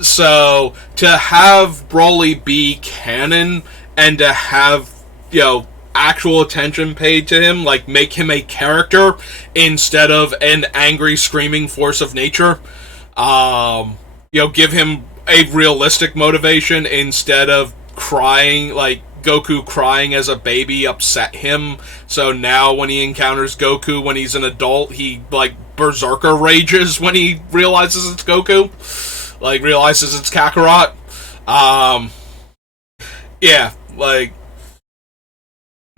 So, to have Broly be canon, and to have, you know, actual attention paid to him, like, make him a character instead of an angry, screaming force of nature, you know, give him a realistic motivation instead of crying, like, Goku crying as a baby upset him, so now when he encounters Goku when he's an adult, he, like, berserker rages when he realizes it's Goku, like, realizes it's Kakarot. Yeah, like,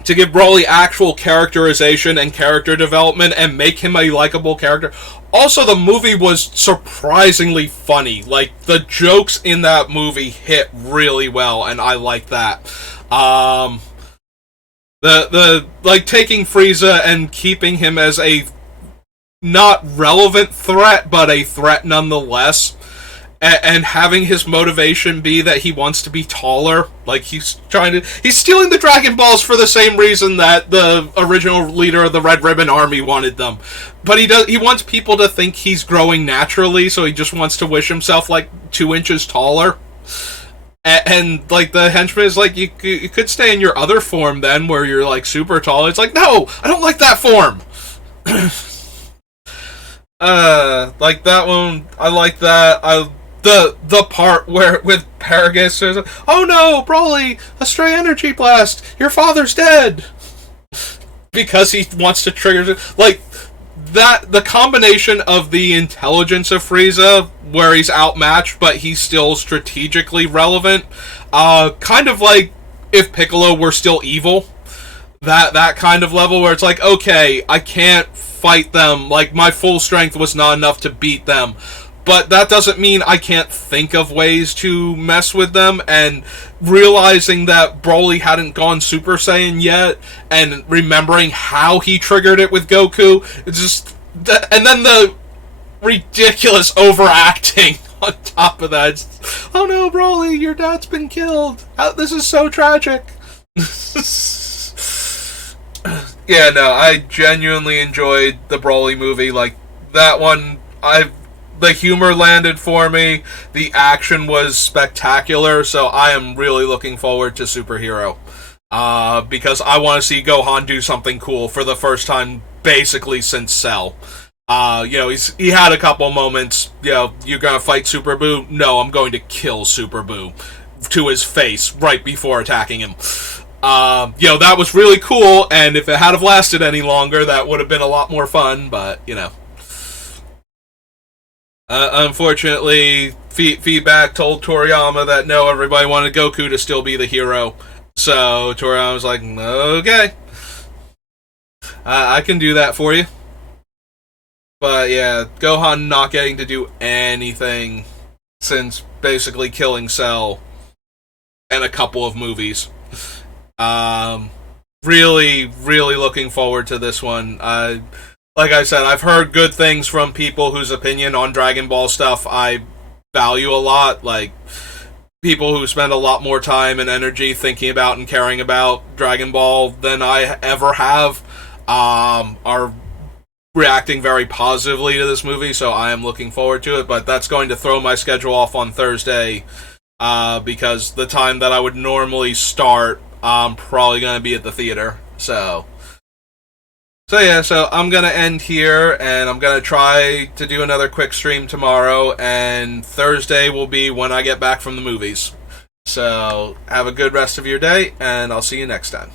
to give Broly actual characterization and character development and make him a likable character. Also, the movie was surprisingly funny. Like, the jokes in that movie hit really well, and I like that. Like, taking Frieza and keeping him as a not relevant threat, but a threat nonetheless, and having his motivation be that he wants to be taller. Like, he's stealing the Dragon Balls for the same reason that the original leader of the Red Ribbon Army wanted them. But he wants people to think he's growing naturally, so he just wants to wish himself, like, 2 inches taller. And like, the henchman is like, you could stay in your other form then, where you're, like, super tall. It's like, no, I don't like that form. Like, that one, I like that. The part where, with Paragus, says, oh no, Broly, a stray energy blast, your father's dead! Because he wants to trigger, like, that, the combination of the intelligence of Frieza, where he's outmatched, but he's still strategically relevant, kind of like if Piccolo were still evil, that kind of level where it's like, okay, I can't fight them, like, my full strength was not enough to beat them, but that doesn't mean I can't think of ways to mess with them, and realizing that Broly hadn't gone Super Saiyan yet, and remembering how he triggered it with Goku, it's just, and then the ridiculous overacting on top of that. It's, oh no, Broly, your dad's been killed. This is so tragic. Yeah, no, I genuinely enjoyed the Broly movie. Like, that one, the humor landed for me, the action was spectacular, so I am really looking forward to Superhero. Because I want to see Gohan do something cool for the first time, basically, since Cell. You know, he had a couple moments, you know, you're gonna fight Super Buu? No, I'm going to kill Super Buu. To his face, right before attacking him. You know, that was really cool, and if it had have lasted any longer, that would have been a lot more fun, but, you know. Unfortunately, feedback told Toriyama that no, everybody wanted Goku to still be the hero. So Toriyama was like, okay, I can do that for you. But yeah, Gohan not getting to do anything since basically killing Cell and a couple of movies. Really, really looking forward to this one. Like I said, I've heard good things from people whose opinion on Dragon Ball stuff I value a lot. Like, people who spend a lot more time and energy thinking about and caring about Dragon Ball than I ever have, are reacting very positively to this movie, so I am looking forward to it, but that's going to throw my schedule off on Thursday, because the time that I would normally start, I'm probably going to be at the theater, so yeah, so I'm going to end here, and I'm going to try to do another quick stream tomorrow, and Thursday will be when I get back from the movies. So, have a good rest of your day, and I'll see you next time.